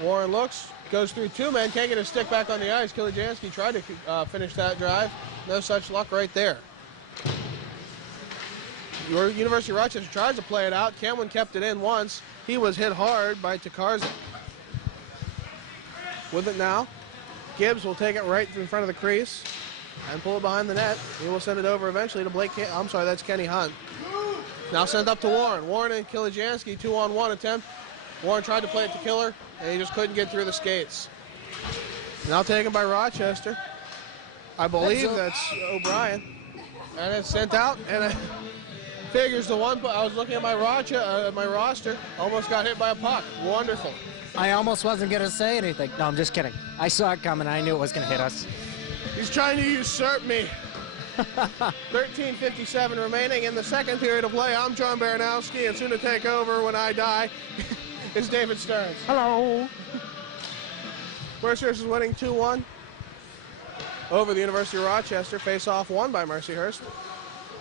Warren looks, goes through two men, can't get his stick back on the ice. Kilijansky tried to finish that drive. No such luck right there. University of Rochester tries to play it out. Camlin kept it in once. He was hit hard by Takarza. With it now, Gibbs will take it right in front of the crease and pull it behind the net. He will send it over eventually to that's Kenny Hunt. Now sent up to Warren. Warren and Kilijansky, 2-on-1 attempt. Warren tried to play it to Killer, and he just couldn't get through the skates. Now taken by Rochester. I believe that's O'Brien. And it's sent out, and it figures the one. I was looking at my roster, almost got hit by a puck. Wonderful. I almost wasn't going to say anything. No, I'm just kidding. I saw it coming. I knew it was going to hit us. He's trying to usurp me. 13:57 remaining in the second period of play. I'm John Baranowski, and soon to take over when I die is David Stearns. Hello. Mercyhurst is winning 2-1 over the University of Rochester. Face-off won by Mercyhurst.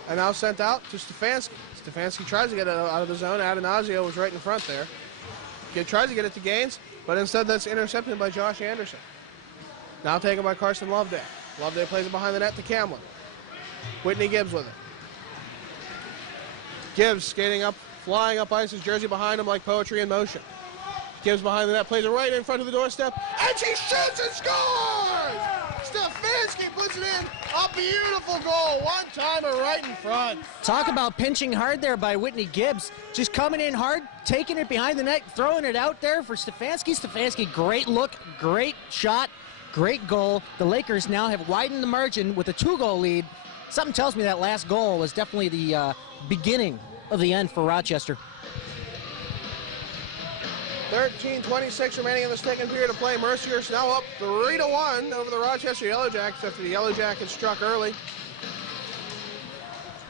And now sent out to Stefanski. Stefanski tries to get it out of the zone. Adanazio was right in front there. He tries to get it to Gaines, but instead that's intercepted by Josh Anderson. Now taken by Carson Loveday. Loveday plays it behind the net to Camlin. Whitney Gibbs with it. Gibbs skating up, flying up ice, his jersey behind him like poetry in motion. Gibbs behind the net, plays it right in front of the doorstep, and she shoots and scores! Stefanski puts it in, a beautiful goal, one-timer right in front. Talk about pinching hard there by Whitney Gibbs. Just coming in hard, taking it behind the net, throwing it out there for Stefanski. Stefanski, great look, great shot, great goal. The Lakers now have widened the margin with a 2-goal lead. Something tells me that last goal was definitely the beginning of the end for Rochester. 13:26 remaining in the second period of play. Mercyhurst now up 3-1 over the Rochester Yellow Jackets after the Yellow Jackets struck early.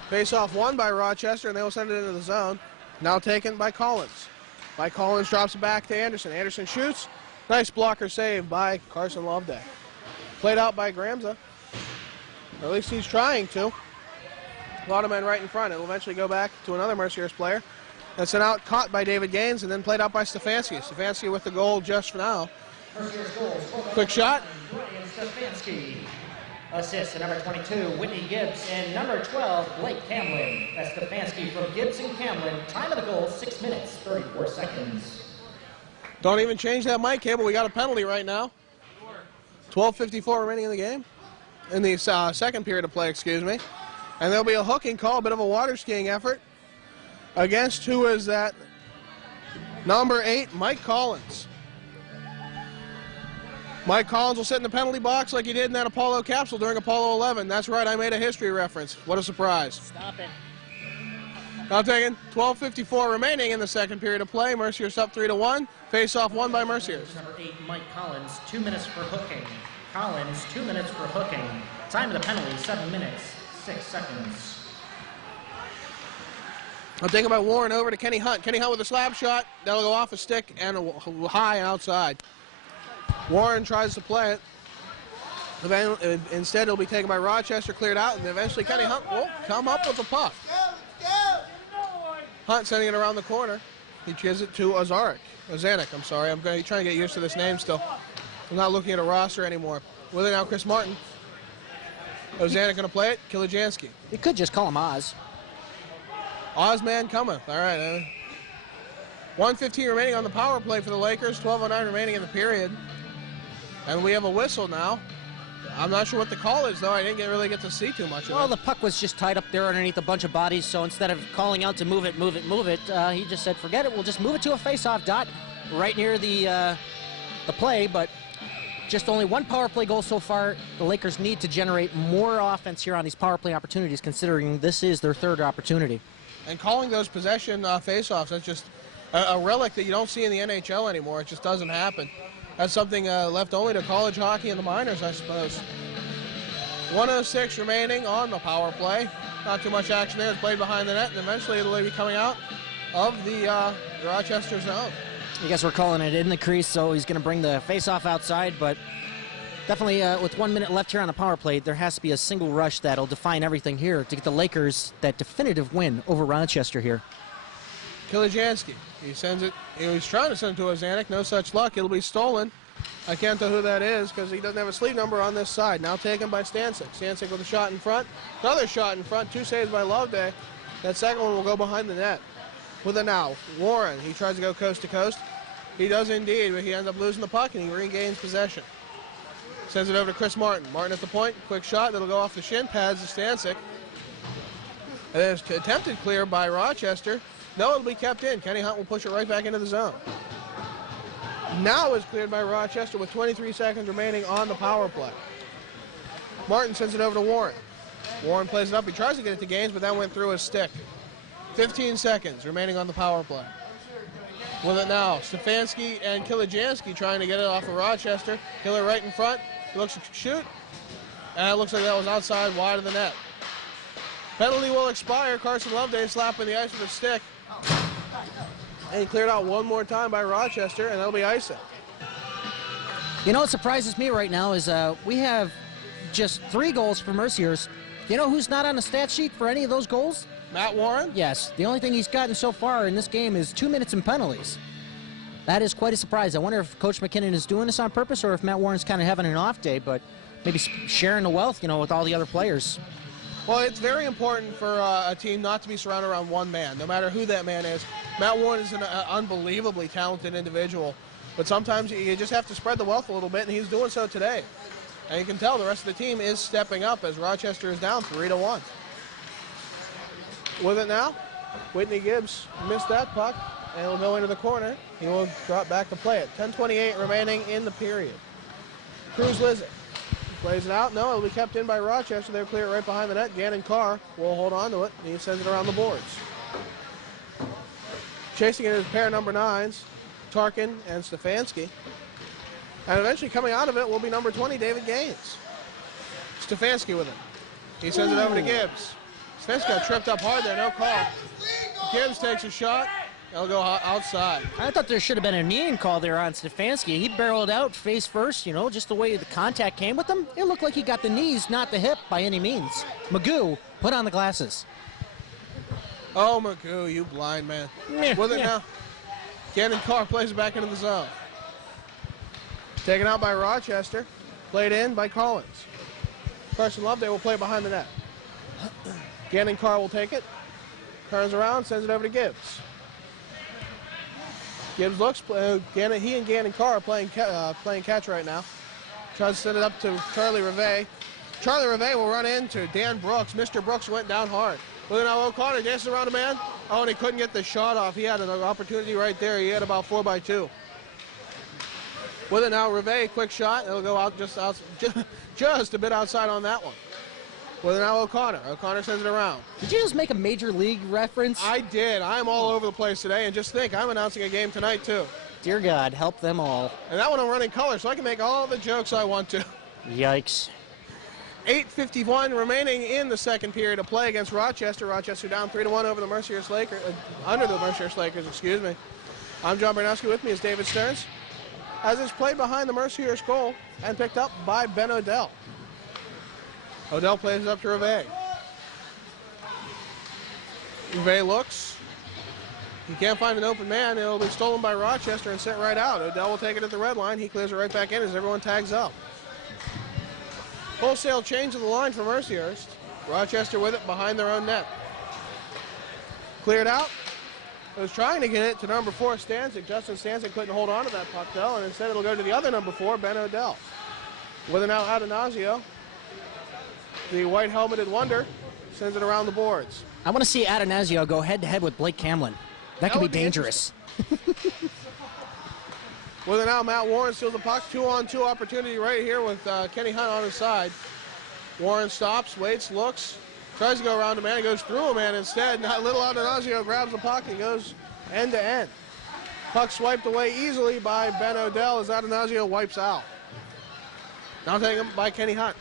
Face-off won by Rochester, and they will send it into the zone. Now taken by Collins. Collins drops it back to Anderson. Anderson shoots. Nice blocker save by Carson Loveday. Played out by Gramza. Or at least he's trying to. A lot of men right in front. It'll eventually go back to another Mercyhurst player. That's an out caught by David Gaines and then played out by Stefanski. Stefanski with the goal just for now. Quick shot. Stefanski. Assist to number 22, Whitney Gibbs, and number 12, Blake Camlin. That's Stefanski from Gibbs and Camlin. Time of the goal, 6 minutes, 34 seconds. Don't even change that mic cable. We got a penalty right now. 12:54 remaining in the game. In the second period of play, excuse me. And there'll be a hooking call, a bit of a water skiing effort. Against who is that? Number 8, Mike Collins. Mike Collins will sit in the penalty box like he did in that Apollo capsule during Apollo 11. That's right, I made a history reference. What a surprise. Stop it. Now taken, 12:54 remaining in the second period of play. Mercyhurst up 3-1. Face-off won by Mercyhurst. Number 8, Mike Collins, 2 minutes for hooking. Collins, 2 minutes for hooking. Time of the penalty, 7 minutes, 6 seconds. I'm thinking about Warren over to Kenny Hunt. Kenny Hunt with a slap shot. That'll go off a stick and a high and outside. Warren tries to play it. Instead, it'll be taken by Rochester, cleared out, and eventually Kenny Hunt will come up with a puck. Hunt sending it around the corner. He gives it to Ozanek, I'm sorry. I'm trying to get used to this name still. I'm not looking at a roster anymore. With it now, Chris Martin. Ozanek going to play it. Kilijansky. You could just call him Oz. Ozman cometh. All right. 1:15 remaining on the power play for the Lakers. 12:09 remaining in the period. And we have a whistle now. I'm not sure what the call is, though. I didn't really get to see too much of it. Well, the puck was just tied up there underneath a bunch of bodies, so instead of calling out to move it, he just said, forget it, we'll just move it to a face-off dot right near the play, but just only one power play goal so far. The Lakers need to generate more offense here on these power play opportunities, considering this is their third opportunity. And calling those possession face-offs, that's just a relic that you don't see in the NHL anymore. It just doesn't happen. That's something left only to college hockey and the minors, I suppose. 1:06 remaining on the power play. Not too much action there. It's played behind the net, and eventually it'll be coming out of the Rochester zone. I guess we're calling it in the crease, so he's going to bring the face-off outside, but definitely with 1 minute left here on the power play, there has to be a single rush that'll define everything here to get the Lakers that definitive win over Rochester here. Kilijansky, he sends it, he's trying to send it to Ozanek, no such luck, it'll be stolen. I can't tell who that is because he doesn't have a sleeve number on this side. Now taken by Stancic. Stancic with a shot in front, another shot in front, 2 saves by Loveday. That second one will go behind the net. With it now, Warren, he tries to go coast to coast. He does indeed, but he ends up losing the puck and he regains possession. Sends it over to Chris Martin. Martin at the point, quick shot, that'll go off the shin pads to Stancic. And then it's attempted clear by Rochester. No, it'll be kept in. Kenny Hunt will push it right back into the zone. Now it's cleared by Rochester with 23 seconds remaining on the power play. Martin sends it over to Warren. Warren plays it up. He tries to get it to Gaines, but that went through his stick. 15 seconds remaining on the power play. With it now, Stefanski and Kilijansky trying to get it off of Rochester. Killer right in front. He looks to shoot. And it looks like that was outside, wide of the net. Penalty will expire. Carson Loveday slapping the ice with a stick. And he cleared out one more time by Rochester, and that'll be icing. You know what surprises me right now is we have just 3 goals for Mercyhurst. You know who's not on the stat sheet for any of those goals? Matt Warren? Yes. The only thing he's gotten so far in this game is 2 minutes and penalties. That is quite a surprise. I wonder if Coach McKinnon is doing this on purpose or if Matt Warren's kind of having an off day, but maybe sharing the wealth, with all the other players. Well, it's very important for a team not to be surrounded around one man, no matter who that man is. Matt Warren is an unbelievably talented individual, but sometimes you just have to spread the wealth a little bit, and he's doing so today. And you can tell the rest of the team is stepping up as Rochester is down 3-1. With it now, Whitney Gibbs missed that puck, and it'll go into the corner. He will drop back to play it. 10:28 remaining in the period. Cruz Lizick plays it out. No, it'll be kept in by Rochester. They'll clear it right behind the net. Gannon Carr will hold on to it, and he sends it around the boards. Chasing it is pair number 9s, Tarkin and Stefanski. And eventually coming out of it will be number 20, David Gaines. Stefanski with it. He sends it over to Gibbs. Stefanski got tripped up hard there, no call. Gibbs takes a shot. They'll go outside. I thought there should have been a kneeing call there on Stefanski. He barreled out face first, just the way the contact came with him. It looked like he got the knees, not the hip by any means. Magoo, put on the glasses. Oh, Magoo, you blind man. With it now. Gannon Carr plays it back into the zone. Taken out by Rochester. Played in by Collins. Carson Loveday will play it behind the net. Gannon Carr will take it. Turns around, sends it over to Gibbs. Gibbs looks, he and Gannon Carr are playing catch right now. Tries to send it up to Charlie Rivet. Charlie Rivet will run into Dan Brooks. Mr. Brooks went down hard. Look at now O'Connor dances around a man. Oh, and he couldn't get the shot off. He had an opportunity right there. He had about 4x2. With it now, Rivet, quick shot. It'll go out just a bit outside on that one. With it now, O'Connor. O'Connor sends it around. Did you just make a major league reference? I did. I'm all over the place today, and just think, I'm announcing a game tonight, too. Dear God, help them all. And that one I'm running color, so I can make all the jokes I want to. Yikes. 8:51 remaining in the second period of play against Rochester. Rochester down 3-1 over the Mercyhurst Lakers, under the Mercyhurst Lakers, excuse me. I'm John Baranowski. With me is David Stearns. As it's played behind the Mercyhurst goal and picked up by Ben Odell. Odell plays it up to Rivet. Rivet looks. He can't find an open man. It'll be stolen by Rochester and sent right out. Odell will take it at the red line. He clears it right back in as everyone tags up. Wholesale change of the line for Mercyhurst. Rochester with it behind their own net. Cleared out. Was trying to get it to number 4, Stanzik. Justin Stanzik couldn't hold on to that puck, though, and instead it'll go to the other number 4, Ben Odell. With it now, Atanasio. The white-helmeted wonder sends it around the boards. I want to see Atanasio go head-to-head with Blake Camlin. That could be dangerous. With it now, Matt Warren steals the puck. 2-on-2 opportunity right here with Kenny Hunt on his side. Warren stops, waits, looks, tries to go around a man. He goes through a man instead. Now, little Atanasio grabs the puck and goes end-to-end. Puck swiped away easily by Ben Odell as Atanasio wipes out. Now taken by Kenny Hunt.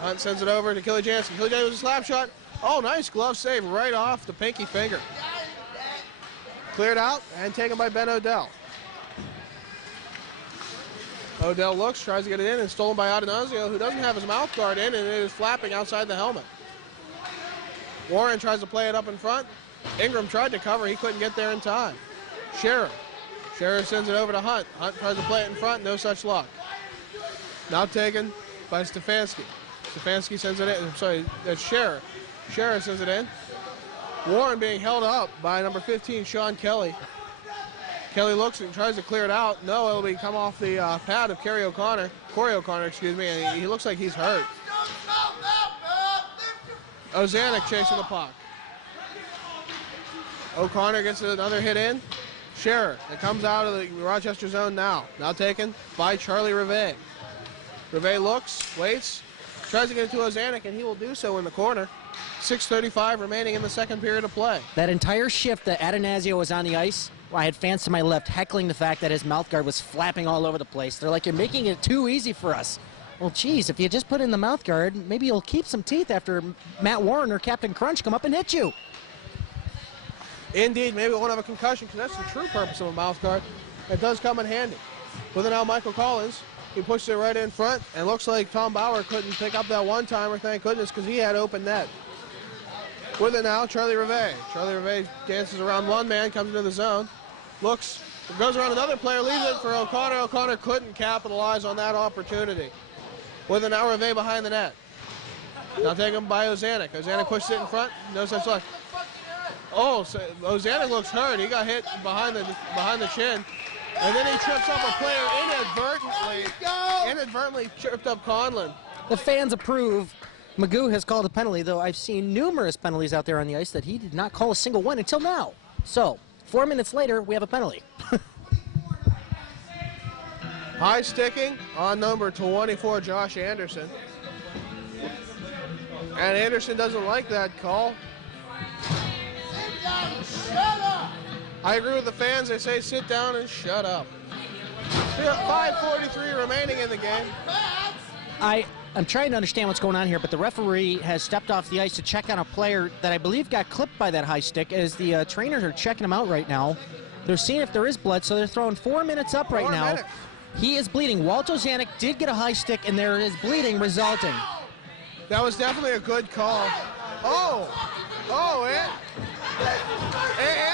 Hunt sends it over to Kilijansky. Kilijansky with a slap shot. Oh, nice glove save right off the pinky finger. Cleared out and taken by Ben Odell. Odell looks, tries to get it in, and stolen by Atanasio, who doesn't have his mouth guard in, and it is flapping outside the helmet. Warren tries to play it up in front. Ingram tried to cover. He couldn't get there in time. Scherer sends it over to Hunt. Hunt tries to play it in front. No such luck. Now taken by Stefanski. Stefanski sends it in. I'm sorry, that's Scherer. Scherer sends it in. Warren being held up by number 15, Sean Kelly. Kelly looks and tries to clear it out. No, it'll come off the pad of Corey O'Connor, and he looks like he's hurt. Ozanek chasing the puck. O'Connor gets another hit in. Scherer, it comes out of the Rochester zone now. Now taken by Charlie Rivet. Rivet looks, waits, tries to get it to Ozanek, and he will do so in the corner. 6:35 remaining in the second period of play. That entire shift that Atanasio was on the ice, I had fans to my left heckling the fact that his mouth guard was flapping all over the place. They're like, you're making it too easy for us. Well, geez, if you just put in the mouth guard, maybe you'll keep some teeth after Matt Warren or Captain Crunch come up and hit you. Indeed, maybe it won't have a concussion because that's the true purpose of a mouth guard. It does come in handy. With it now, Michael Collins. He pushes it right in front, and looks like Tom Bauer couldn't pick up that one-timer, thank goodness, because he had open net. With it now, Charlie Rivet. Charlie Rivet dances around one man, comes into the zone, looks, goes around another player, leaves it for O'Connor. O'Connor couldn't capitalize on that opportunity. With it now, Rivet behind the net. Now taken by Ozanek. Ozanek pushes it in front, no such luck. Oh, so Ozanek looks hurt. He got hit behind the chin. And then he trips up a player inadvertently tripped up Conlon. The fans approve. Magoo has called a penalty, though I've seen numerous penalties out there on the ice that he did not call a single one until now. So, 4 minutes later, we have a penalty. High sticking on number 24, Josh Anderson. And Anderson doesn't like that call. I agree with the fans. They say sit down and shut up. We have 5:43 remaining in the game. I'm trying to understand what's going on here, but the referee has stepped off the ice to check on a player that I believe got clipped by that high stick, as the trainers are checking him out right now. They're seeing if there is blood, so they're throwing 4 minutes up right now. He is bleeding. Walt Ozanek did get a high stick, and there is bleeding resulting. That was definitely a good call.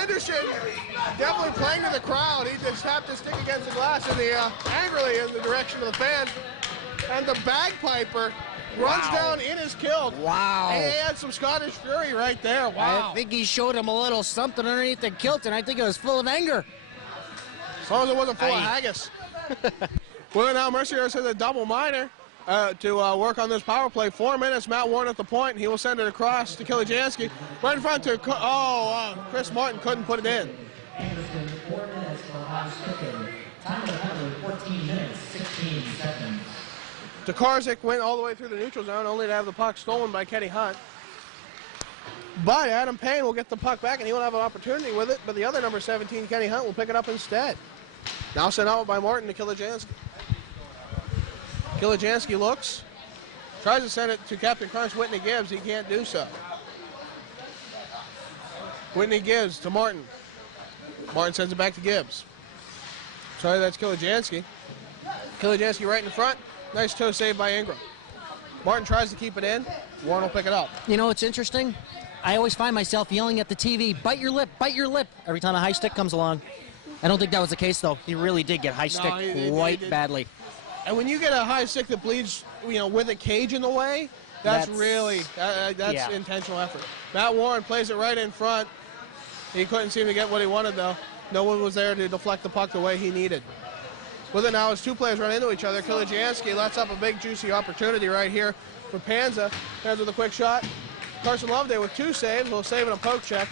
Anderson definitely playing to the crowd. He just tapped his stick against the glass angrily in the direction of the fans. And the bagpiper runs down in his kilt. Wow. And he had some Scottish fury right there. Wow. I think he showed him a little something underneath the kilt, and I think it was full of anger. As long as it wasn't full of haggis. Well, now Mercyhurst has a double minor to work on this power play. 4 minutes, Matt Warren at the point, and he will send it across to Kilijansky. Right in front to, Chris Martin couldn't put it in. Time of the penalty, 14 minutes, 16 seconds. Tokarczyk went all the way through the neutral zone only to have the puck stolen by Kenny Hunt. But Adam Payne will get the puck back and he will have an opportunity with it, but the other number 17, Kenny Hunt, will pick it up instead. Now sent out by Martin to Kilajanski. Kilajanski looks, tries to send it to Captain Crunch, Whitney Gibbs. He can't do so. Whitney Gibbs to Martin. Martin sends it back to Gibbs. Sorry, that's Kilajanski. Kilajanski right in front. Nice toe save by Ingram. Martin tries to keep it in. Warren will pick it up. You know, it's interesting. I always find myself yelling at the TV, bite your lip, every time a high stick comes along. I don't think that was the case, though. He really did get high stick quite badly. And when you get a high stick that bleeds, you know, with a cage in the way, that's intentional effort. Matt Warren plays it right in front. He couldn't seem to get what he wanted, though. No one was there to deflect the puck the way he needed. With it now as two players run into each other, Kilajanski lets up a big, juicy opportunity right here for Panza. Panza with a quick shot. Carson Loveday with two saves. He'll save and a poke check.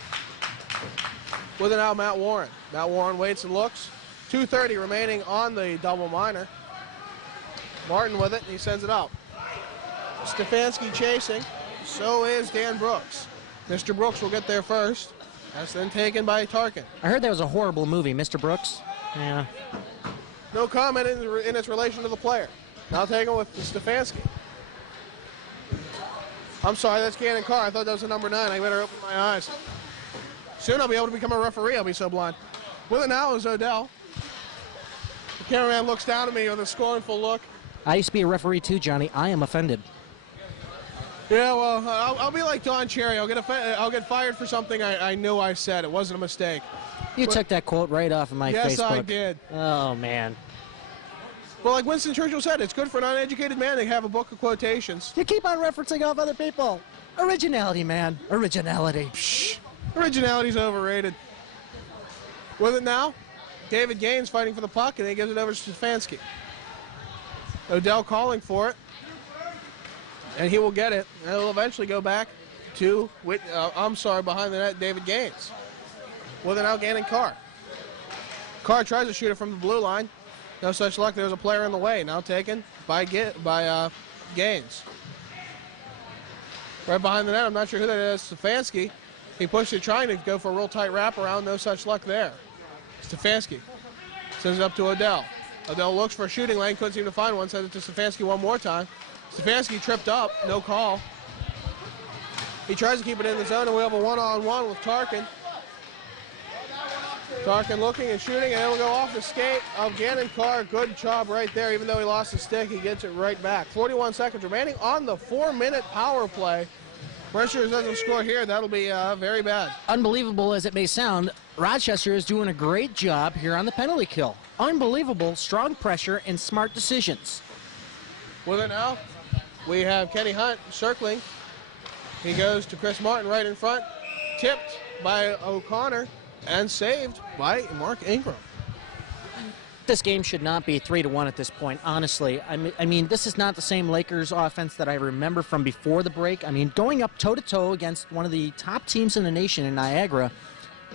With it now, Matt Warren. Matt Warren waits and looks. 2:30 remaining on the double minor. Martin with it, and he sends it out. Stefanski chasing. So is Dan Brooks. Mr. Brooks will get there first. That's then taken by Tarkin. I heard that was a horrible movie, Mr. Brooks. Yeah. No comment in its relation to the player. Now taken with Stefanski. I'm sorry, that's Gannon Carr. I thought that was a number 9. I better open my eyes. Soon I'll be able to become a referee. I'll be so blind. With it now is Odell. The cameraman looks down at me with a scornful look. I used to be a referee too, Johnny. I am offended. Yeah, well, I'll be like Don Cherry. I'll get fired for something I knew I said. It wasn't a mistake. You took that quote right off of my Facebook. Yes, I did. Oh, man. Well, like Winston Churchill said, it's good for an uneducated man to have a book of quotations. You keep on referencing off other people. Originality, man. Originality. Psh, originality's overrated. With it now, David Gaines fighting for the puck, and he gives it over to Stefanski. Odell calling for it, and he will get it. And it'll eventually go back to, behind the net, David Gaines. With it now, Gannon Carr. Carr tries to shoot it from the blue line. No such luck. There's a player in the way. Now taken by Gaines. Right behind the net. I'm not sure who that is. Stefanski. He pushed it, trying to go for a real tight wraparound. No such luck there. Stefanski sends it up to Odell. Odell looks for a shooting lane. Couldn't seem to find one. Sends it to Stefanski one more time. Stefanski tripped up. No call. He tries to keep it in the zone, and we have a one-on-one with Tarkin. Tarkin looking and shooting, and it'll go off the skate of Gannon Carr. Good job right there. Even though he lost the stick, he gets it right back. 41 seconds remaining on the 4-minute power play. Mercyhurst doesn't score here. That'll be very bad. Unbelievable as it may sound, Rochester is doing a great job here on the penalty kill. Unbelievable, strong pressure, and smart decisions. With it now, we have Kenny Hunt circling. He goes to Chris Martin right in front. Tipped by O'Connor. And saved by Mark Ingram. This game should not be 3-1 at this point, honestly. I mean, this is not the same Lakers offense that I remember from before the break. I mean, going up toe-to-toe against one of the top teams in the nation in Niagara,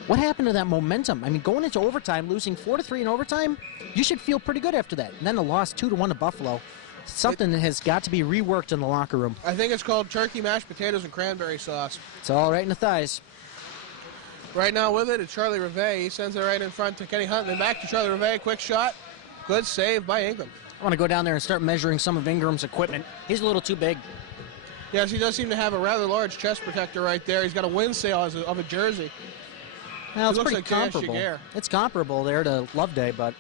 what happened to that momentum? I mean, going into overtime, losing 4-3 in overtime, you should feel pretty good after that. And then the loss 2-1 to Buffalo. Something that has got to be reworked in the locker room. I think it's called turkey, mashed potatoes, and cranberry sauce. It's all right in the thighs. Right now with it, it's Charlie Rivet. He sends it right in front to Kenny Hunt, and then back to Charlie Rivet. Quick shot. Good save by Ingram. I want to go down there and start measuring some of Ingram's equipment. He's a little too big. Yes, he does seem to have a rather large chest protector right there. He's got a wind sail of a jersey. Well, it's pretty comparable. It's comparable there to Loveday, but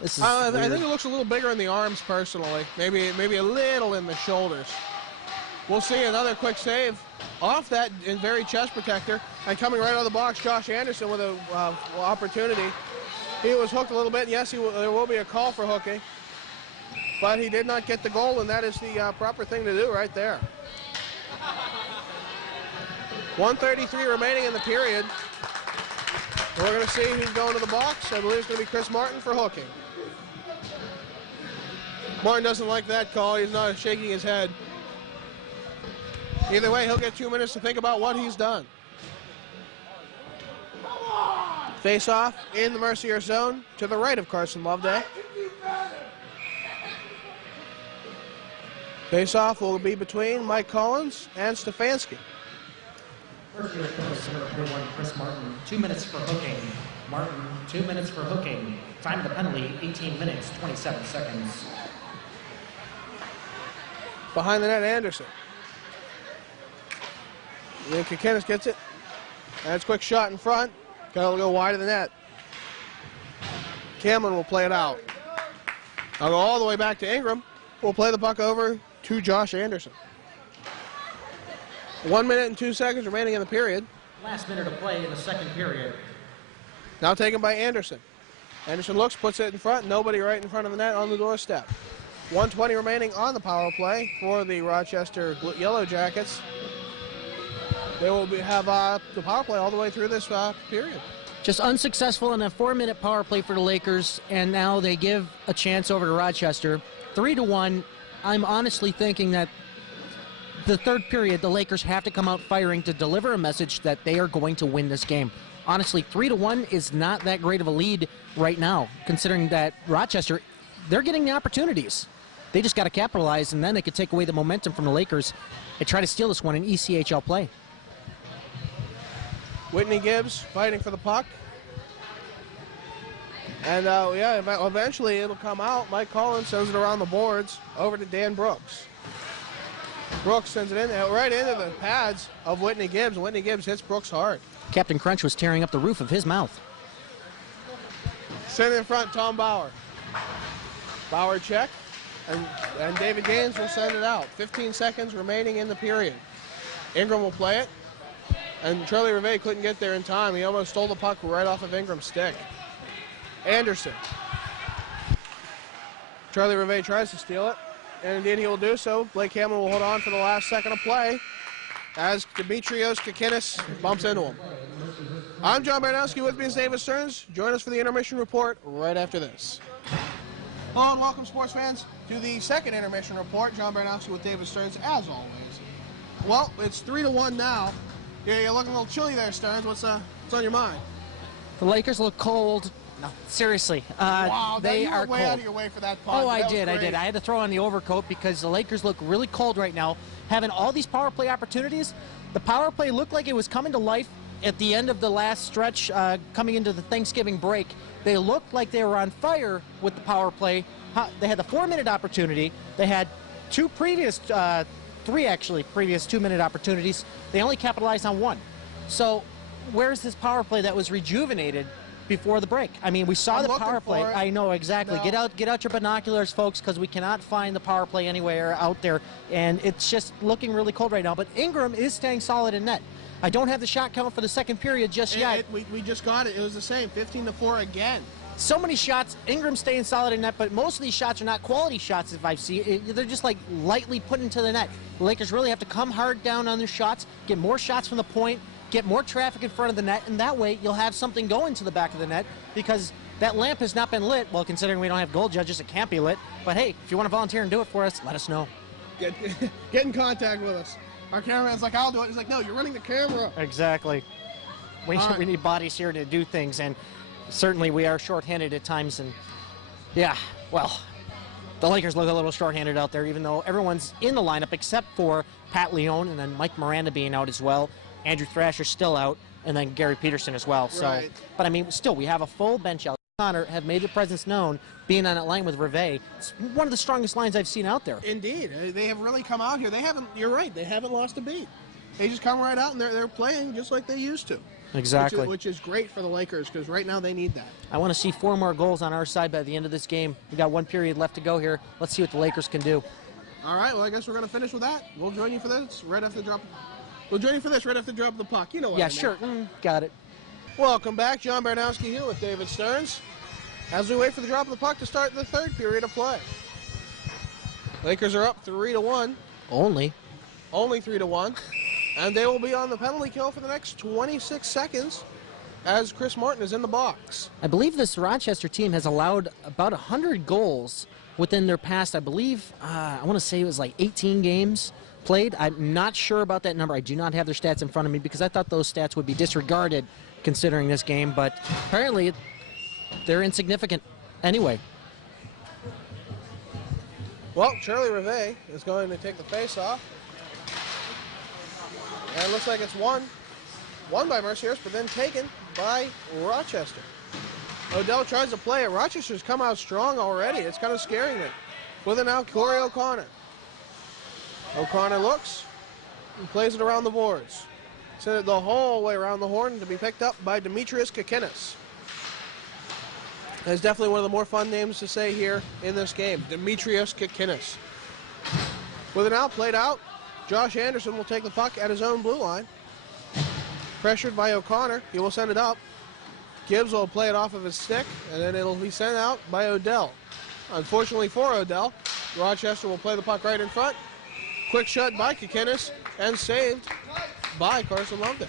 this is I think it looks a little bigger in the arms, personally. Maybe a little in the shoulders. We'll see another quick save off that very chest protector. And coming right out of the box, Josh Anderson with an opportunity. He was hooked a little bit. Yes, there will be a call for hooking. But he did not get the goal, and that is the proper thing to do right there. 1:33 remaining in the period. We're going to see who's going to the box. I believe it's going to be Chris Martin for hooking. Martin doesn't like that call. He's not shaking his head. Either way, he'll get 2 minutes to think about what he's done. Face-off in the Mercyhurst zone to the right of Carson Loveday. Face-off will be between Mike Collins and Stefanski. First year coach, number 21, Chris Martin, 2 minutes for hooking. Martin, 2 minutes for hooking. Time of the penalty, 18 minutes, 27 seconds. Behind the net, Anderson. Then Kikinis gets it. That's a quick shot in front. Got to go wide of the net. Camlin will play it out. I'll go all the way back to Ingram. We'll play the puck over to Josh Anderson. 1 minute and 2 seconds remaining in the period. Last minute of play in the second period. Now taken by Anderson. Anderson looks, puts it in front. Nobody right in front of the net on the doorstep. 1:20 remaining on the power play for the Rochester Yellow Jackets. They will have the power play all the way through this period. Just unsuccessful in a 4-minute power play for the Lakers, and now they give a chance over to Rochester. 3-1. I'm honestly thinking that the third period, the Lakers have to come out firing to deliver a message that they are going to win this game. Honestly, 3-1 is not that great of a lead right now, considering that Rochester, they're getting the opportunities. They just got to capitalize, and then they could take away the momentum from the Lakers and try to steal this one in ECHL play. Whitney Gibbs fighting for the puck. And eventually it'll come out. Mike Collins sends it around the boards over to Dan Brooks. Brooks sends it in right into the pads of Whitney Gibbs. And Whitney Gibbs hits Brooks hard. Captain Crunch was tearing up the roof of his mouth. Send in front, Tom Bauer. Bauer check. And David Gaines will send it out. 15 seconds remaining in the period. Ingram will play it. And Charlie Rivet couldn't get there in time. He almost stole the puck right off of Ingram's stick. Anderson. Charlie Rivet tries to steal it, and indeed he will do so. Blake Hamlin will hold on for the last second of play as Demetrios Kikinis bumps into him. I'm John Baranowski, with me is David Stearns. Join us for the intermission report right after this. Hello and welcome, sports fans, to the second intermission report. John Baranowski with David Stearns, as always. Well, it's 3-1 now. Yeah, you're looking a little chilly there, Stearns. What's on your mind? The Lakers look cold. No, seriously. Wow, they you were are way cold. out of your way for that punt. Oh, I did. I had to throw on the overcoat because the Lakers look really cold right now. Having all these power play opportunities, the power play looked like it was coming to life at the end of the last stretch, coming into the Thanksgiving break. They looked like they were on fire with the power play. They had the 4-minute opportunity. They had three previous 2-minute opportunities. They only capitalized on one. So where's this power play that was rejuvenated before the break? I mean, we saw the power play. I know, exactly. No. Get out your binoculars, folks, because we cannot find the power play anywhere out there, and it's just looking really cold right now. But Ingram is staying solid in net. I don't have the shot count for the second period just yet. We just got it. It was the same, 15-4 again. So many shots. Ingram staying solid in net, but most of these shots are not quality shots, if I see. They're just like lightly put into the net. The Lakers really have to come hard down on their shots, get more shots from the point, get more traffic in front of the net, and that way you'll have something going to the back of the net, because that lamp has not been lit. Well, considering we don't have goal judges, it can't be lit. But hey, if you want to volunteer and do it for us, let us know. Get in contact with us. Our cameraman's like, I'll do it. He's like, no, you're running the camera. Exactly. We need bodies here to do things, and certainly we are shorthanded at times. And yeah, well, the Lakers look a little shorthanded out there, even though everyone's in the lineup except for Pat Leone and then Mike Miranda being out as well. Andrew Thrasher's still out, and then Gary Peterson as well. So, right. But I mean, still, we have a full bench out. Connor have made their presence known, being on that line with Rivet. It's one of the strongest lines I've seen out there. Indeed, they have really come out here. They haven't. You're right. They haven't lost a beat. They just come right out and they're playing just like they used to. Exactly. Which is great for the Lakers, because right now they need that. I want to see 4 more goals on our side by the end of this game. We got 1 period left to go here. Let's see what the Lakers can do. All right. Well, I guess we're going to finish with that. We'll join you for this right after the drop. We'll join you for this right after the drop of the puck. You know what I mean. Sure. Got it. Welcome back. John Baranowski here with David Stearns as we wait for the drop of the puck to start the third period of play. Lakers are up 3-1. Only 3-1. And they will be on the penalty kill for the next 26 seconds as Chris Martin is in the box. I believe this Rochester team has allowed about 100 goals within their past, I believe, I want to say it was like 18 games played. I'm not sure about that number. I do not have their stats in front of me because I thought those stats would be disregarded considering this game, but apparently they're insignificant anyway. Well, Shirley Rivet is going to take the face-off. And it looks like it's won by Mercyhurst, but then taken by Rochester. Odell tries to play it. Rochester's come out strong already. It's kind of scaring me. With it now, Corey O'Connor. O'Connor looks and plays it around the boards. Sent it the whole way around the horn to be picked up by Demetrius Kikinis. That's definitely one of the more fun names to say here in this game, Demetrius Kikinis. With it now played out, Josh Anderson will take the puck at his own blue line. Pressured by O'Connor, he will send it up. Gibbs will play it off of his stick, and then it'll be sent out by Odell. Unfortunately for Odell, Rochester will play the puck right in front. Quick shot by Kikinis, and saved by Carson Loveday.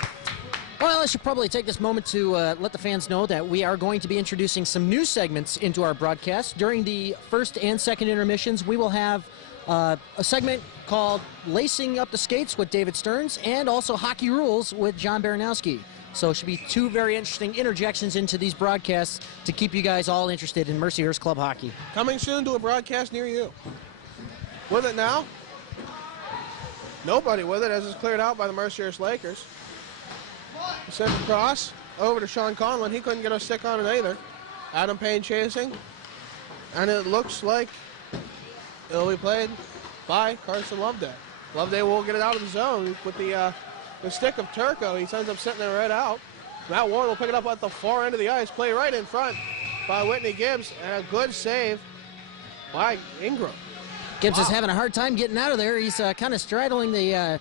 Well, I should probably take this moment to let the fans know that we are going to be introducing some new segments into our broadcast. During the first and second intermissions, we will have a segment called Lacing Up the Skates with David Stearns, and also Hockey Rules with John Baranowski. So it should be two very interesting interjections into these broadcasts to keep you guys all interested in Mercyhurst Club hockey. Coming soon to a broadcast near you. With it now, nobody with it as it's cleared out by the Mercyhurst Lakers. Sent across over to Sean Conlon. He couldn't get a stick on it either. Adam Payne chasing, and it looks like it'll be played by Carson Loveday. Loveday will get it out of the zone with the stick of Turco. He ends up sitting there right out. Matt Warren will pick it up at the far end of the ice. Play right in front by Whitney Gibbs, and a good save by Ingram. Gibbs is having a hard time getting out of there. He's kind of straddling the,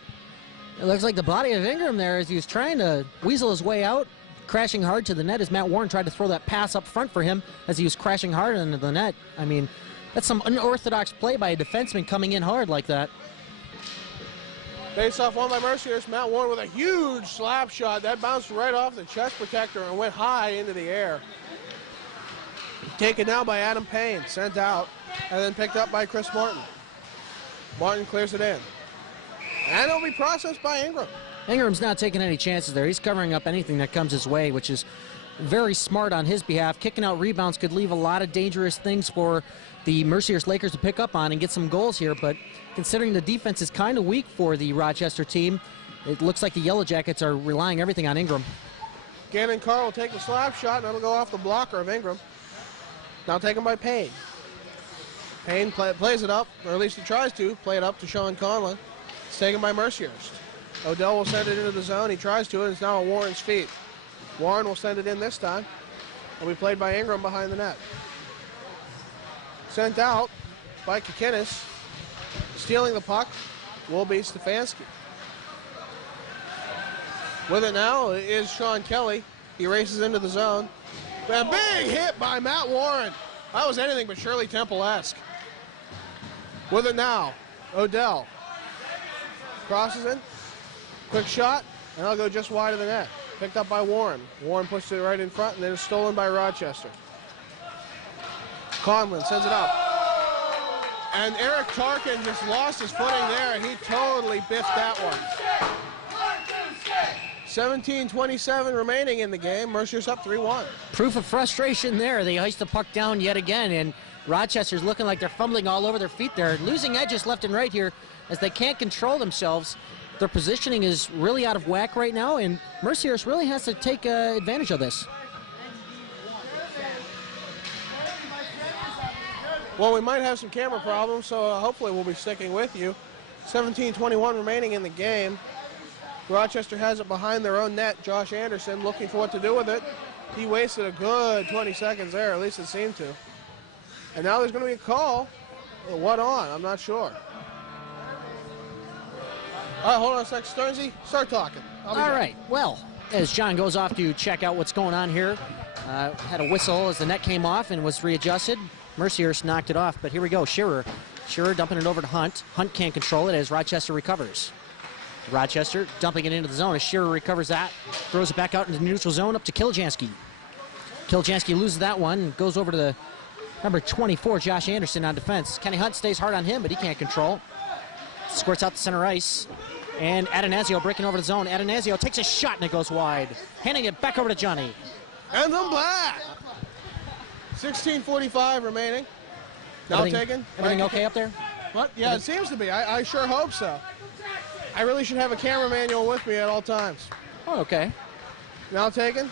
it looks like the body of Ingram there as he was trying to weasel his way out, crashing hard to the net as Matt Warren tried to throw that pass up front for him as he was crashing hard into the net. I mean, that's some unorthodox play by a defenseman coming in hard like that. Face off won by Mercyhurst. Matt Warren with a huge slap shot. That bounced right off the chest protector and went high into the air. Taken now by Adam Payne. Sent out and then picked up by Chris Martin. Martin clears it in. And it'll be processed by Ingram. Ingram's not taking any chances there. He's covering up anything that comes his way, which is very smart on his behalf. Kicking out rebounds could leave a lot of dangerous things for the Mercyhurst Lakers to pick up on and get some goals here, but considering the defense is kind of weak for the Rochester team, it looks like the Yellow Jackets are relying everything on Ingram. Gannon Carr will take the slap shot, and it'll go off the blocker of Ingram. Now taken by Payne. Payne plays it up, or at least he tries to, play it up to Sean Conlon. It's taken by Mercyhurst. Odell will send it into the zone. He tries to, and it's now at Warren's feet. Warren will send it in this time. It'll be played by Ingram behind the net. Sent out by Kikinis. Stealing the puck will be Stefanski. With it now is Sean Kelly. He races into the zone. A big hit by Matt Warren. That was anything but Shirley Temple-esque. With it now, Odell. Crosses in. Quick shot, and I'll go just wide of the net. Picked up by Warren. Warren pushes it right in front, and then it's stolen by Rochester. Conlon sends it up. And Eric Tarkin just lost his footing there, and he totally biffed that one. 17:27 remaining in the game. Mercyhurst up 3-1. Proof of frustration there. They ice the puck down yet again, and Rochester's looking like they're fumbling all over their feet there. Losing edges left and right here as they can't control themselves. Their positioning is really out of whack right now, and Mercyhurst really has to take advantage of this. Well, we might have some camera problems, so hopefully we'll be sticking with you. 17:21 remaining in the game. Rochester has it behind their own net. Josh Anderson looking for what to do with it. He wasted a good 20 seconds there, at least it seemed to. And now there's going to be a call. What on? I'm not sure. All right, hold on a sec. Stearnsy, start talking. All right, well, as John goes off to check out what's going on here, had a whistle as the net came off and was readjusted. Mercyhurst knocked it off, but here we go. Shearer dumping it over to Hunt. Hunt can't control it as Rochester recovers. Rochester dumping it into the zone as Shearer recovers that. Throws it back out into the neutral zone up to Kiljanski. Kiljanski loses that one and goes over to the number 24, Josh Anderson on defense. Kenny Hunt stays hard on him, but he can't control. Squirts out the center ice. And Adanasio breaking over the zone. Adanasio takes a shot and it goes wide. Handing it back over to Johnny. And the black. 16:45 remaining. Now taken. Everything okay up there? What? Yeah, it seems to be. I sure hope so. I really should have a camera manual with me at all times. Oh, okay. Now taken.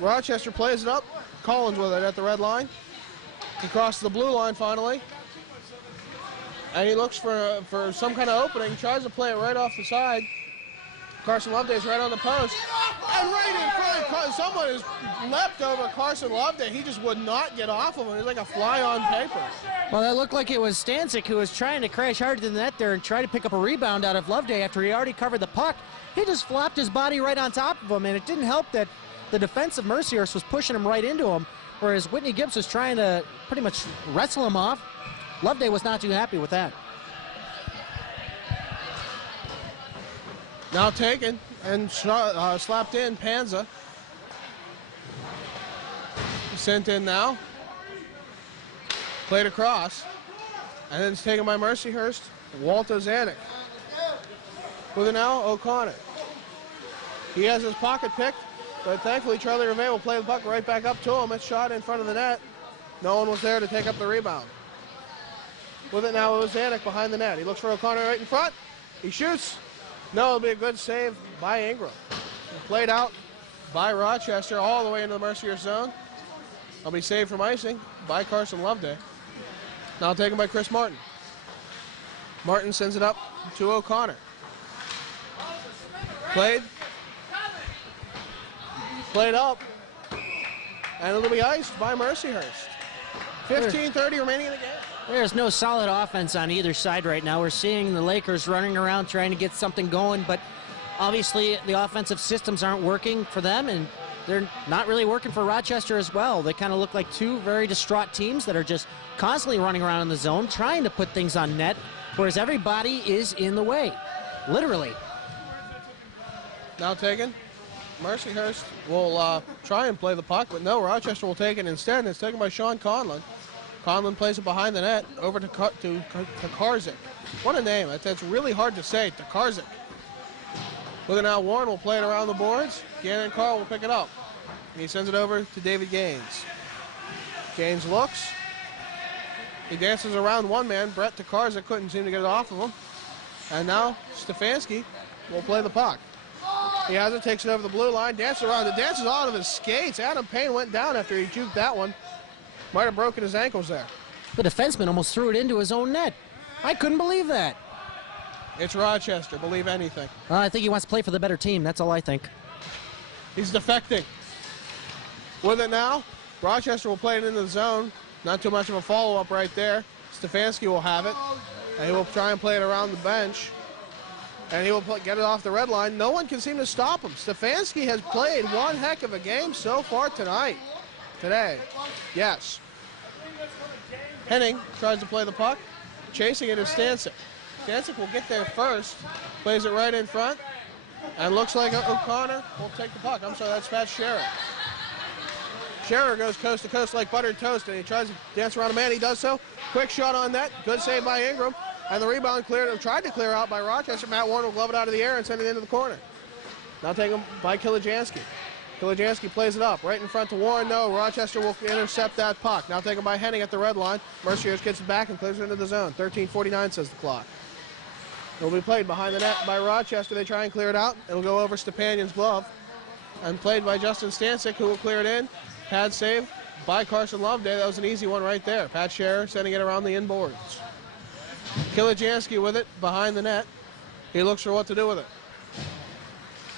Rochester plays it up. Collins with it at the red line. He crosses the blue line finally. And he looks for some kind of opening. Tries to play it right off the side. Carson Loveday's right on the post. And right in front, someone has leapt over Carson Loveday. He just would not get off of him. He's like a fly on paper. Well, that looked like it was Stancic who was trying to crash hard to the net there and try to pick up a rebound out of Loveday after he already covered the puck. He just flopped his body right on top of him, and it didn't help that the defense of Mercyhurst was pushing him right into him, whereas Whitney Gibbs was trying to pretty much wrestle him off. Loveday was not too happy with that. Now taken and slapped in Panza. Sent in now. Played across. And then it's taken by Mercyhurst. Walter Zanuck. With it now, O'Connor. He has his pocket picked, but thankfully Charlie Revay will play the puck right back up to him. It's shot in front of the net. No one was there to take up the rebound. With it now, it was Zanuck behind the net. He looks for O'Connor right in front. He shoots. No, it'll be a good save by Ingram. Played out by Rochester all the way into the Mercyhurst zone. It'll be saved from icing by Carson Loveday. Now taken by Chris Martin. Martin sends it up to O'Connor. Played up. And it'll be iced by Mercyhurst. 15:30 remaining in the game. There's no solid offense on either side right now. We're seeing the Lakers running around trying to get something going, but obviously the offensive systems aren't working for them, and they're not really working for Rochester as well. They kind of look like two very distraught teams that are just constantly running around in the zone trying to put things on net, whereas everybody is in the way, literally. Now taken. Mercyhurst will try and play the puck, but no, Rochester will take it instead, and it's taken by Sean Conlon. Conlon plays it behind the net, over to Karzik. What a name. That's really hard to say, Karzik. With it now, Warren will play it around the boards. Gannon Carl will pick it up. And he sends it over to David Gaines. Gaines looks. He dances around one man. Brett Karzik couldn't seem to get it off of him. And now Stefanski will play the puck. He has it, takes it over the blue line, dances around. It dances out of his skates. Adam Payne went down after he juked that one. Might have broken his ankles there. The defenseman almost threw it into his own net. I couldn't believe that. It's Rochester, believe anything. I think he wants to play for the better team. That's all I think. He's defecting. With it now, Rochester will play it into the zone. Not too much of a follow-up right there. Stefanski will have it, and he will try and play it around the bench. And he will get it off the red line. No one can seem to stop him. Stefanski has played one heck of a game so far today. Yes. Henning tries to play the puck. Chasing it is Stancic. Stancic will get there first. Plays it right in front. And looks like O'Connor will take the puck. I'm sorry, that's Pat Scherer. Scherer goes coast to coast like buttered toast, and he tries to dance around a man. He does so. Quick shot on net. Good save by Ingram. And the rebound tried to clear out by Rochester. Matt Warren will glove it out of the air and send it into the corner. Now taken by Kilijansky. Kilijansky plays it up right in front to Warren. No, Rochester will intercept that puck. Now taken by Henning at the red line. Mercyhurst gets it back and clears it into the zone. 13:49 says the clock. It'll be played behind the net by Rochester. They try and clear it out. It'll go over Stepanion's glove. And played by Justin Stancic, who will clear it in. Pad save by Carson Loveday. That was an easy one right there. Pat Scherer sending it around the inboards. Kilijansky with it behind the net. He looks for what to do with it.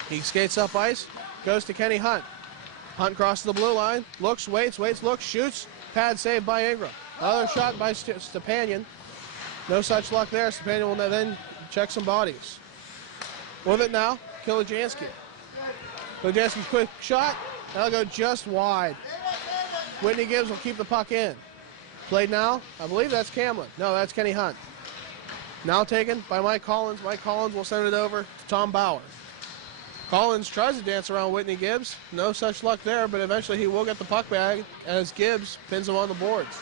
He skates up ice, goes to Kenny Hunt. Hunt crosses the blue line, looks, waits, looks, shoots. Pad save by Ingram. Another shot by Stepanian. No such luck there. Stepanian will then check some bodies. With it now, Kilijansky. Kilijansky's quick shot. That'll go just wide. Whitney Gibbs will keep the puck in. Played now. I believe that's Camlin. No, that's Kenny Hunt. Now taken by Mike Collins. Mike Collins will send it over to Tom Bauer. Collins tries to dance around Whitney Gibbs. No such luck there, but eventually he will get the puck back as Gibbs pins him on the boards.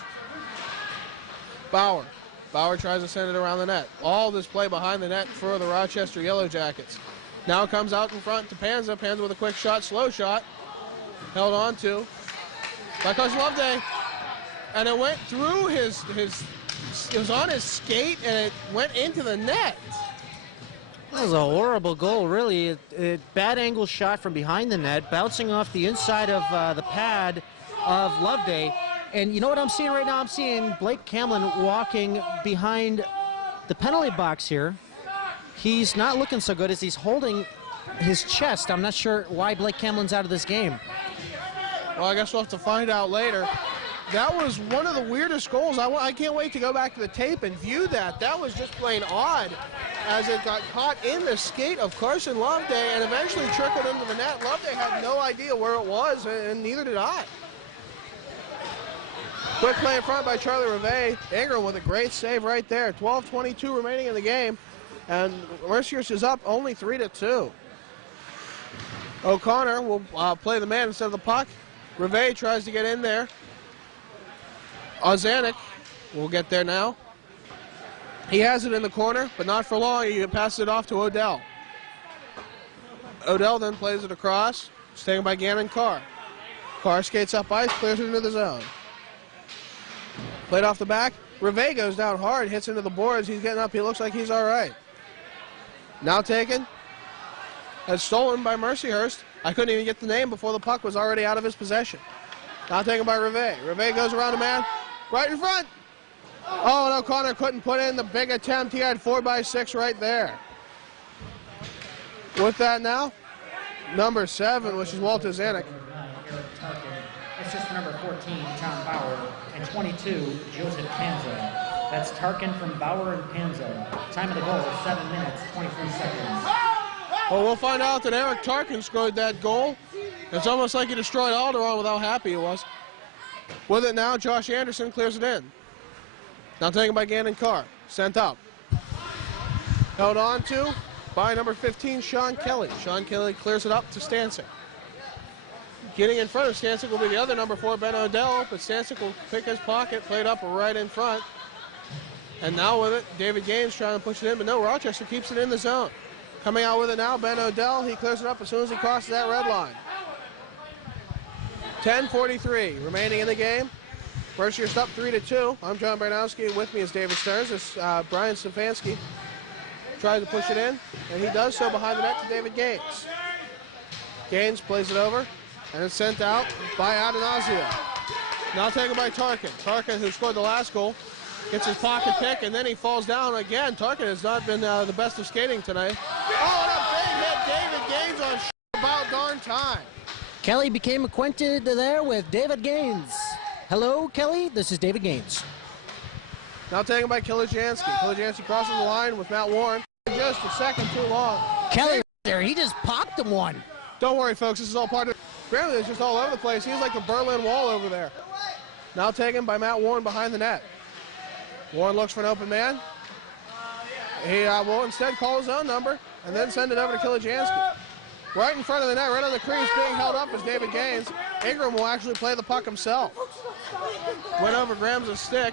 Bauer Bauer tries to send it around the net. All this play behind the net for the Rochester Yellow Jackets. Now comes out in front to Panza. Panza with a quick shot, slow shot. Held on to by Coach Loveday. And it went through it was on his skate and it went into the net. That was a horrible goal, really. A bad angle shot from behind the net, bouncing off the inside of the pad of Loveday. And you know what I'm seeing right now? I'm seeing Blake Camlin walking behind the penalty box here. He's not looking so good as he's holding his chest. I'm not sure why Blake Camlin's out of this game. Well, I guess we'll have to find out later. That was one of the weirdest goals. I can't wait to go back to the tape and view that. That was just plain odd as it got caught in the skate of Carson Loveday and eventually trickled into the net. Loveday had no idea where it was, and neither did I. Quick play in front by Charlie Reve. Ingram with a great save right there. 12:22 remaining in the game, and Mercyhurst is up only 3-2. O'Connor will play the man instead of the puck. Reve tries to get in there. Ozanek will get there now. He has it in the corner, but not for long. He passes it off to Odell. Odell then plays it across. It's taken by Gannon Carr. Carr skates up ice, clears it into the zone. Played off the back. Reve goes down hard, hits into the boards. He's getting up. He looks like he's all right. Now taken. That's stolen by Mercyhurst. I couldn't even get the name before the puck was already out of his possession. Now taken by Reve. Reve goes around a man. Right in front. Oh, and O'Connor couldn't put in the big attempt. He had 4x6 right there. With that now, number 7, which is Walter Zanuck. Assistant number 14, Tom Bauer, and 22, Joseph Panza. That's Tarkin from Bauer and Panza. Time of the goal, 7 minutes, 23 seconds. Well, we'll find out that Eric Tarkin scored that goal. It's almost like he destroyed Alderaan with how happy he was. With it now, Josh Anderson clears it in. Now taken by Gannon Carr. Sent up. Held on to by number 15, Sean Kelly. Sean Kelly clears it up to Stancic. Getting in front of Stancic will be the other number 4, Ben Odell, but Stancic will pick his pocket, played up right in front. And now with it, David Gaines trying to push it in, but no, Rochester keeps it in the zone. Coming out with it now, Ben Odell. He clears it up as soon as he crosses that red line. 10:43 remaining in the game. Mercyhurst up 3-2. I'm John Baranowski. With me is David Stearns. This Brian Stefanski tries to push it in, and he does so behind the net to David Gaines. Gaines plays it over, and it's sent out by Adanazio. Now taken by Tarkin. Tarkin, who scored the last goal, gets his pocket pick, and then he falls down again. Tarkin has not been the best of skating tonight. Oh, and a big hit. David Gaines on about darn time. Kelly became acquainted there with David Gaines. Hello, Kelly. This is David Gaines. Now taken by Kilijansky. Kilijansky crosses the line with Matt Warren. Just a second too long. Kelly there, he just popped him one. Don't worry, folks. This is all part of Apparently, it's just all over the place. He's like the Berlin Wall over there. Now taken by Matt Warren behind the net. Warren looks for an open man. He will instead call his own number and then send it over to Kilijansky. Right in front of the net, right on the crease, being held up is David Gaines. Ingram will actually play the puck himself. Went over, grabs a stick,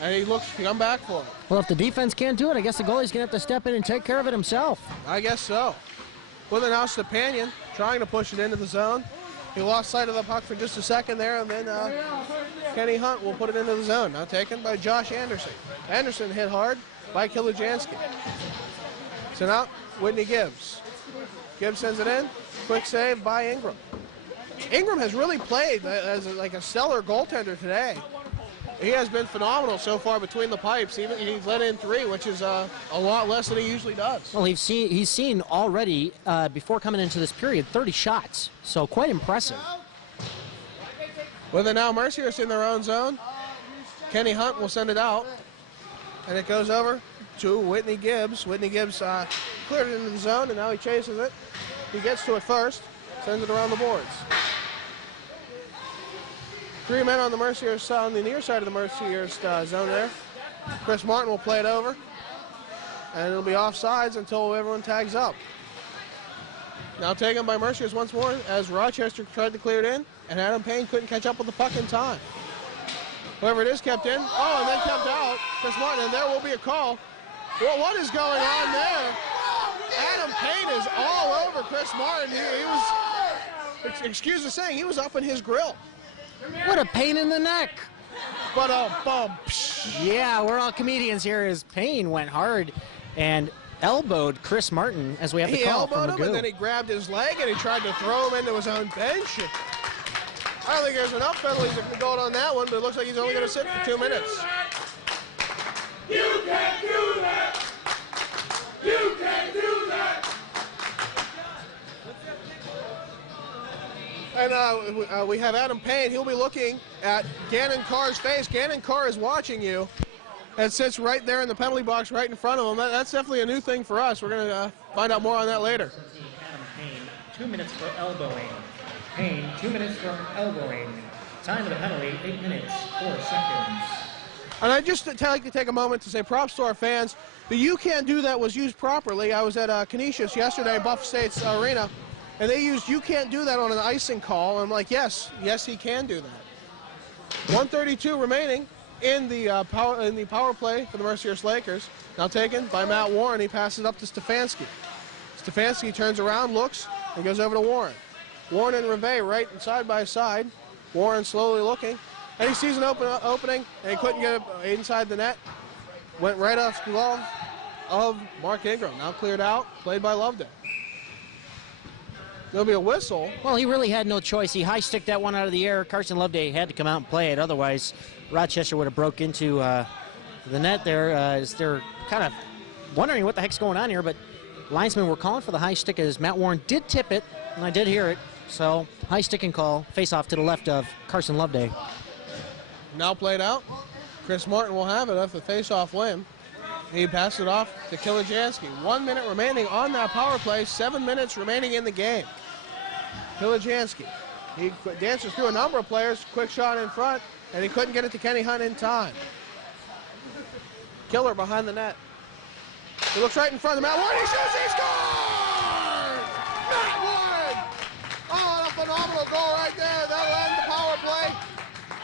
and he looks to come back for it. Well, if the defense can't do it, I guess the goalie's going to have to step in and take care of it himself. I guess so. With it now, Stepanian trying to push it into the zone. He lost sight of the puck for just a second there, and then Kenny Hunt will put it into the zone. Now taken by Josh Anderson. Anderson hit hard by Kilijansky. So now, Whitney Gibbs. Gibbs sends it in. Quick save by Ingram. Ingram has really played as like a stellar goaltender today. He has been phenomenal so far between the pipes. He's let in 3, which is a lot less than he usually does. Well, he's seen already, before coming into this period, 30 shots. So quite impressive. With it now, Mercyhurst in their own zone. Kenny Hunt will send it out. And it goes over to Whitney Gibbs. Whitney Gibbs cleared it into the zone, and now he chases it. He gets to it first, sends it around the boards. 3 men on the Mercyhurst on the near side of the Mercyhurst zone there. Chris Martin will play it over, and it'll be offsides until everyone tags up. Now taken by Mercyhurst once more as Rochester tried to clear it in, and Adam Payne couldn't catch up with the puck in time. Whoever it is kept in. Oh, and then kept out. Chris Martin, and there will be a call. Well, what is going on there? Adam Payne is all over Chris Martin. He was, excuse the saying, he was up in his grill. What a pain in the neck. But yeah, we're all comedians here as Payne went hard and elbowed Chris Martin, as we have the call from elbowed him, Magoo. and then he grabbed his leg and he tried to throw him into his own bench. I don't think there's enough penalties going on that one, but it looks like he's only going to sit for 2 minutes. You can't do that! You can't do that! And we have Adam Payne. He'll be looking at Gannon Carr's face. Gannon Carr is watching you and sits right there in the penalty box right in front of him. That's definitely a new thing for us. We're going to find out more on that later. Adam Payne, 2 minutes for elbowing. Payne, 2 minutes for elbowing. Time of the penalty, 8 minutes, 4 seconds. And I'd just like to take a moment to say props to our fans. The "You Can't Do That" was used properly. I was at Canisius yesterday, Buff State's arena, and they used "You Can't Do That" on an icing call. I'm like, yes, he can do that. 1:32 remaining in the power play for the Mercyhurst Lakers. Now taken by Matt Warren. He passes it up to Stefanski. Stefanski turns around, looks, and goes over to Warren. Warren and Reve right side by side. Warren slowly looking. And he sees an opening, and he couldn't get it inside the net. Went right off the glove of Mark Ingram. Now cleared out, played by Loveday. There'll be a whistle. Well, he really had no choice. He high-sticked that one out of the air. Carson Loveday had to come out and play it. Otherwise, Rochester would have broke into the net there. As they're kind of wondering what the heck's going on here, but linesmen were calling for the high stick as Matt Warren did tip it, and I did hear it. So, high sticking call, face-off to the left of Carson Loveday. Now played out. Chris Martin will have it off the face-off limb. He passed it off to Kilajansky. 1 minute remaining on that power play. 7 minutes remaining in the game. Kilajansky. He dances through a number of players. Quick shot in front, and he couldn't get it to Kenny Hunt in time. Killer behind the net. He looks right in front of Matt Warren. He shoots. He scores! Matt Warren! Oh, a phenomenal goal right there. That'll end the power play.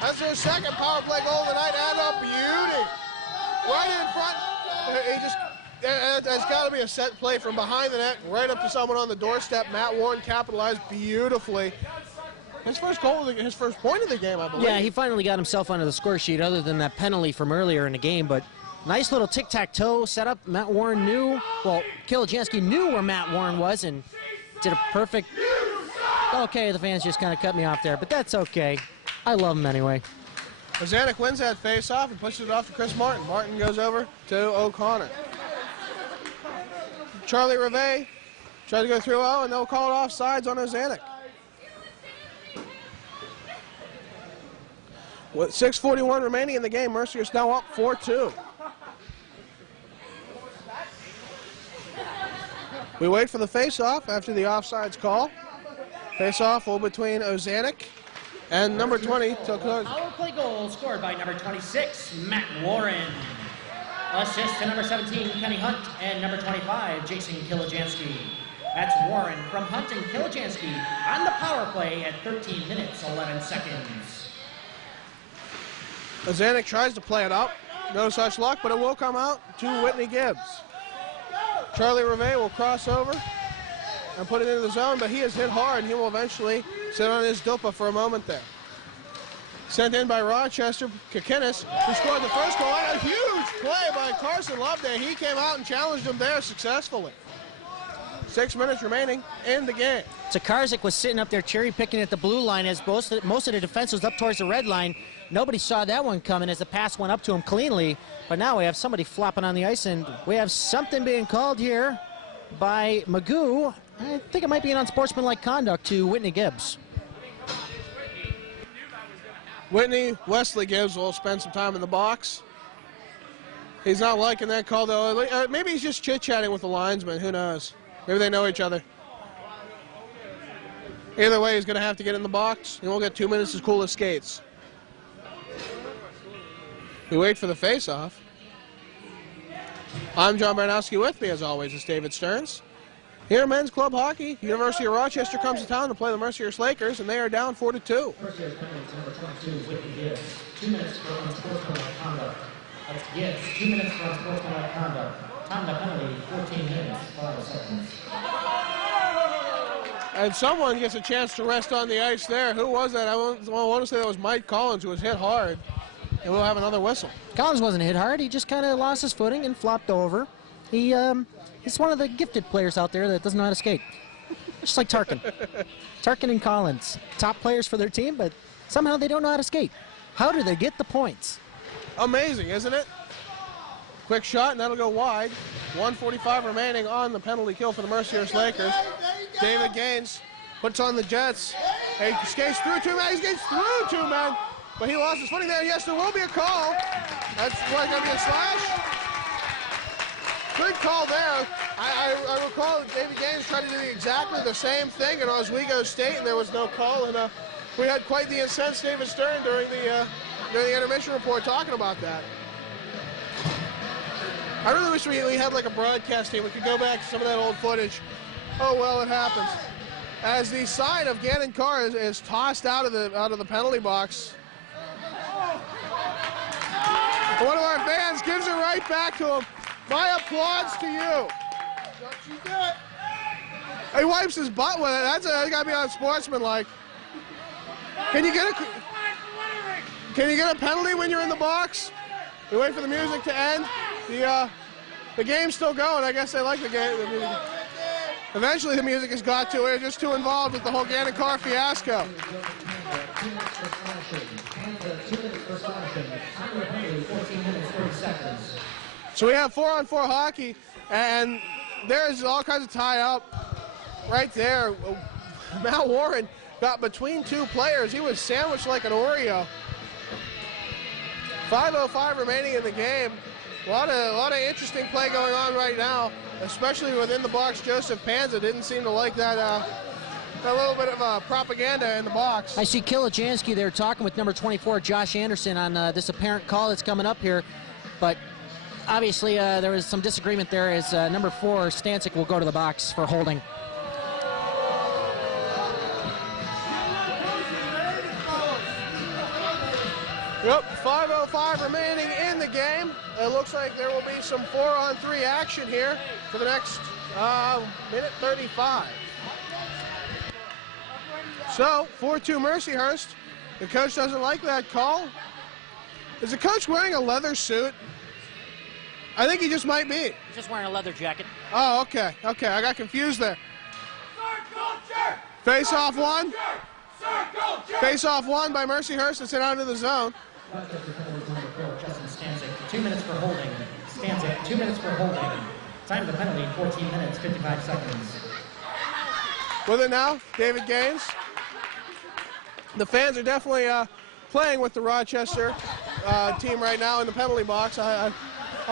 That's their second power play goal of the night, and a beauty. Right in front. That's got to be a set play from behind the net, right up to someone on the doorstep. Matt Warren capitalized beautifully. His first goal, his first point of the game, I believe. Yeah, he finally got himself onto the score sheet other than that penalty from earlier in the game, but nice little tic-tac-toe setup. Matt Warren knew, well, Kilajansky knew where Matt Warren was and did a perfect, okay, the fans just kind of cut me off there, but that's okay. I love him anyway. Zanuck wins that face-off and pushes it off to Chris Martin. Martin goes over to O'Connor. Charlie Reve tried to go through and they'll call it offsides on Zanuck. With 6:41 remaining in the game, Mercyhurst now up 4-2. We wait for the face-off after the offsides call. Face-off will between Ozanek and number 20. Power play goal scored by number 26, Matt Warren. Assist to number 17, Kenny Hunt, and number 25, Jason Kilajansky. That's Warren from Hunt and Kilajansky on the power play at 13 minutes, 11 seconds. Zanuck tries to play it up. No such luck, but it will come out to Whitney Gibbs. Charlie Reve will cross over and put it into the zone, but he is hit hard, and he will eventually sit on his dupa for a moment there. Sent in by Rochester, Kikinis, who scored the first goal. And a huge play by Carson Loveday. He came out and challenged him there successfully. 6 minutes remaining in the game. Zakarzik was sitting up there cherry-picking at the blue line as most of the defense was up towards the red line. Nobody saw that one coming as the pass went up to him cleanly. But now we have somebody flopping on the ice, and we have something being called here by Magoo. I think it might be an unsportsmanlike conduct to Whitney Gibbs. Whitney Wesley Gibbs will spend some time in the box. He's not liking that call, though. Maybe he's just chit-chatting with the linesman. Who knows? Maybe they know each other. Either way, he's going to have to get in the box, and we'll get 2 minutes as cool as skates. We wait for the face-off. I'm John Baranowski. With me, as always, is David Stearns. Here, men's club hockey. University of Rochester comes to town to play the Mercyhurst Lakers, and they are down 4-2. Mercyhurst penalty to number 22, Whitney Gibbs. 2 minutes for unsportsmanlike conduct. That's Gibbs. 2 minutes for unsportsmanlike conduct. Time to penalty, 14 minutes, 5 seconds. And someone gets a chance to rest on the ice there. Who was that? I want to say that was Mike Collins, who was hit hard. And we'll have another whistle. Collins wasn't hit hard. He just kind of lost his footing and flopped over. He's one of the gifted players out there that doesn't know how to skate. Just like Tarkin. Tarkin and Collins, top players for their team, but somehow they don't know how to skate. How do they get the points? Amazing, isn't it? Quick shot, and that'll go wide. 1:45 remaining on the penalty kill for the Mercyhurst Lakers. David Gaines puts on the Jets. He skates through 2 men. He skates through 2 men. But he lost his footing there. Yes, there will be a call. That's going to be a slash. Good call there. I recall that David Gaines tried to do exactly the same thing at Oswego State, and there was no call. And we had quite the incensed David Stearns during the intermission report talking about that. I really wish we had like a broadcast team. We could go back to some of that old footage. Oh well, it happens. As the side of Gannon Carr is tossed out of the penalty box. One of our fans gives it right back to him. My applause to you. Don't you do it. He wipes his butt with it. That's got to be unsportsmanlike. Can you get a penalty when you're in the box? You wait for the music to end. The game's still going. I guess they like the game. Eventually the music has got to it. They're just too involved with the whole Gannon Carr fiasco. So we have 4-on-4 hockey, and there's all kinds of tie up right there. Matt Warren got between 2 players. He was sandwiched like an Oreo. 5:05 remaining in the game. A lot of interesting play going on right now, especially within the box. Joseph Panza didn't seem to like that a little bit of propaganda in the box. I see Kilijansky there talking with number 24, Josh Anderson, on this apparent call that's coming up here. But obviously there was some disagreement there as number 4, Stancic, will go to the box for holding. Yep, 5:05 remaining in the game. It looks like there will be some 4-on-3 action here for the next minute 35. So, 4-2 Mercyhurst. The coach doesn't like that call. Is the coach wearing a leather suit? I think he just might be. He's just wearing a leather jacket. Oh, okay. Okay, I got confused there. Face-off one. Face-off one by Mercyhurst and sent out into the zone. Justin Stancic, 2 minutes for holding. Stancic, 2 minutes for holding. Time to penalty, 14 minutes, 55 seconds. With it now, David Gaines. The fans are definitely playing with the Rochester team right now in the penalty box. I'm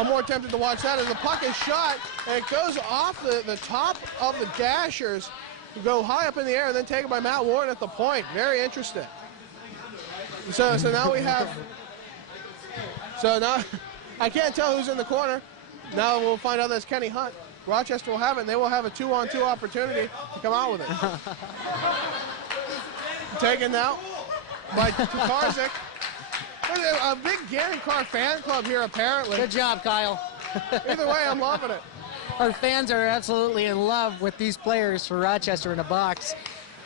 more tempted to watch that as the puck is shot, and it goes off the top of the dashers, go high up in the air, and then taken by Matt Warren at the point. Very interesting. So now we have, now I can't tell who's in the corner. Now we'll find out that's Kenny Hunt. Rochester will have it, and they will have a 2-on-2 opportunity to come out with it. Taken now by Tukarzik. A big Gannon Carr fan club here, apparently. Good job, Kyle. Either way, I'm loving it. Our fans are absolutely in love with these players for Rochester in a box.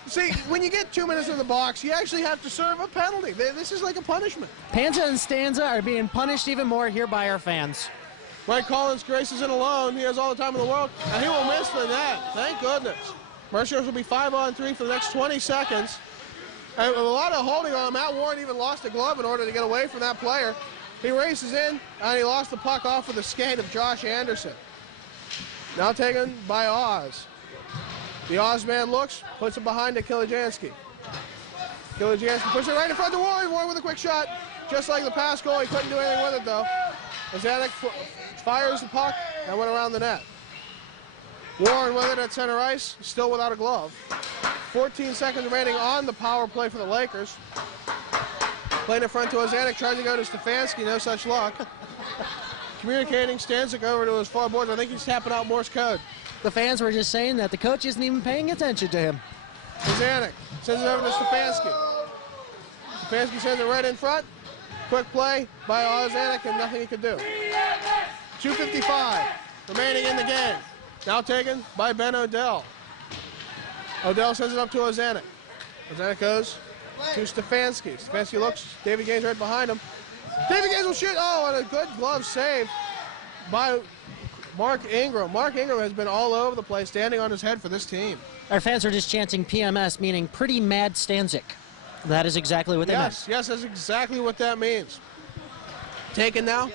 See, when you get 2 minutes in the box, you actually have to serve a penalty. This is like a punishment. Panza and Stanza are being punished even more here by our fans. Mike Collins graces in alone. He has all the time in the world, and he will miss the net. Thank goodness. Mercyhurst will be 5-on-3 for the next 20 seconds. And with a lot of holding on, Matt Warren even lost a glove in order to get away from that player. He races in, and he lost the puck off with the skate of Josh Anderson. Now taken by Oz. The Oz man looks, puts it behind to Kilijansky. Kilijansky puts it right in front of Warren. Warren with a quick shot. Just like the past goal, he couldn't do anything with it, though. Zanuck fires the puck and went around the net. Warren with it at center ice, still without a glove. 14 seconds remaining on the power play for the Lakers. Playing in front to Zanuck, trying to go to Stefanski, no such luck. Communicating Stancic over to his far boards. I think he's tapping out Morse code. the fans were just saying that the coach isn't even paying attention to him. Zanik sends it over to Stefanski. Stefanski sends it right in front. Quick play by Zanik and nothing he could do. 2:55 remaining in the game. Now taken by Ben Odell. Odell sends it up to Zanik. Zanik goes to Stefanski. Stefanski looks. David Gaines right behind him. David Gaines will shoot. Oh, and a good glove save by Mark Ingram. Mark Ingram has been all over the place, standing on his head for this team. Our fans are just chanting PMS, meaning pretty mad Stanzik. That is exactly what they meant. Yes, that's exactly what that means. Taken now.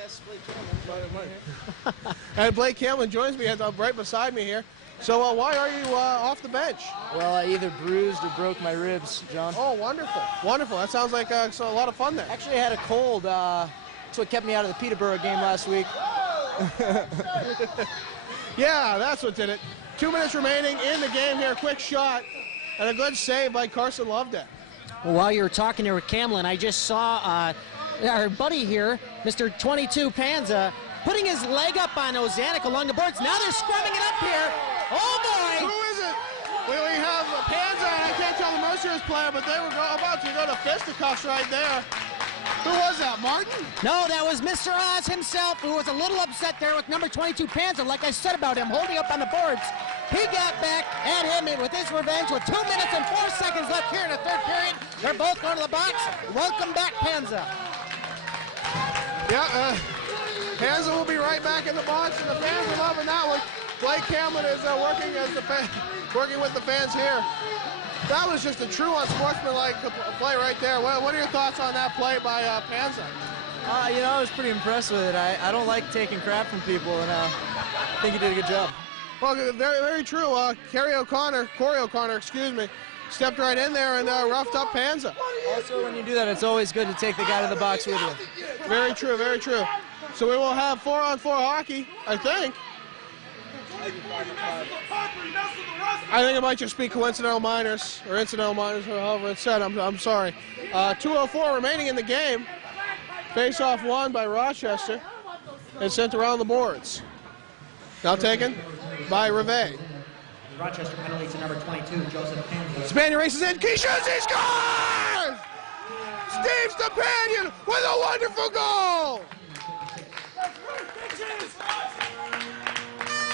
And Blake Cameron joins me right beside me here. So why are you off the bench? Well, I either bruised or broke my ribs, John. Oh, wonderful. Wonderful. That sounds like a lot of fun there. Actually, I had a cold. That's what kept me out of the Peterborough game last week. Yeah, that's what did it. 2 minutes remaining in the game here. Quick shot and a good save by Carson Loveday. Well, while you were talking here with Camlin, I just saw our buddy here, Mr. 22 Panza, putting his leg up on Zanik along the boards. Now they're scrumming it up here. Oh, boy! Who is it? We have Panza, and I can't tell the Mercyhurst player, but they were about to go to fisticuffs right there. Who was that, Martin? No, that was Mr. Oz himself, who was a little upset there with number 22 Panza, like I said about him, holding up on the boards. He got back at him with his revenge with 2 minutes and 4 seconds left here in the third period. They're both going to the box. Welcome back, Panza. Yeah, Panza will be right back in the box, and the fans are loving that one. Blake Cameron is working with the fans here. That was just a true unsportsmanlike play right there. What are your thoughts on that play by Panza? You know, I was pretty impressed with it. I don't like taking crap from people, and I think he did a good job. Well, very, very true. Corey O'Connor, stepped right in there and roughed up Panza. Also, when you do that, it's always good to take the guy to the box with you. Very true, very true. So we will have 4-on-4 hockey, I think. I think it might just be coincidental minors, or incidental minors, or however it's said. I'm sorry. 2:04 remaining in the game. Face-off won by Rochester and sent around the boards. Now taken by Rivet. Rochester penalty to number 22, Joseph Panza. Stepanian races in. He shoots. He scores! Steve Stepanian with a wonderful goal!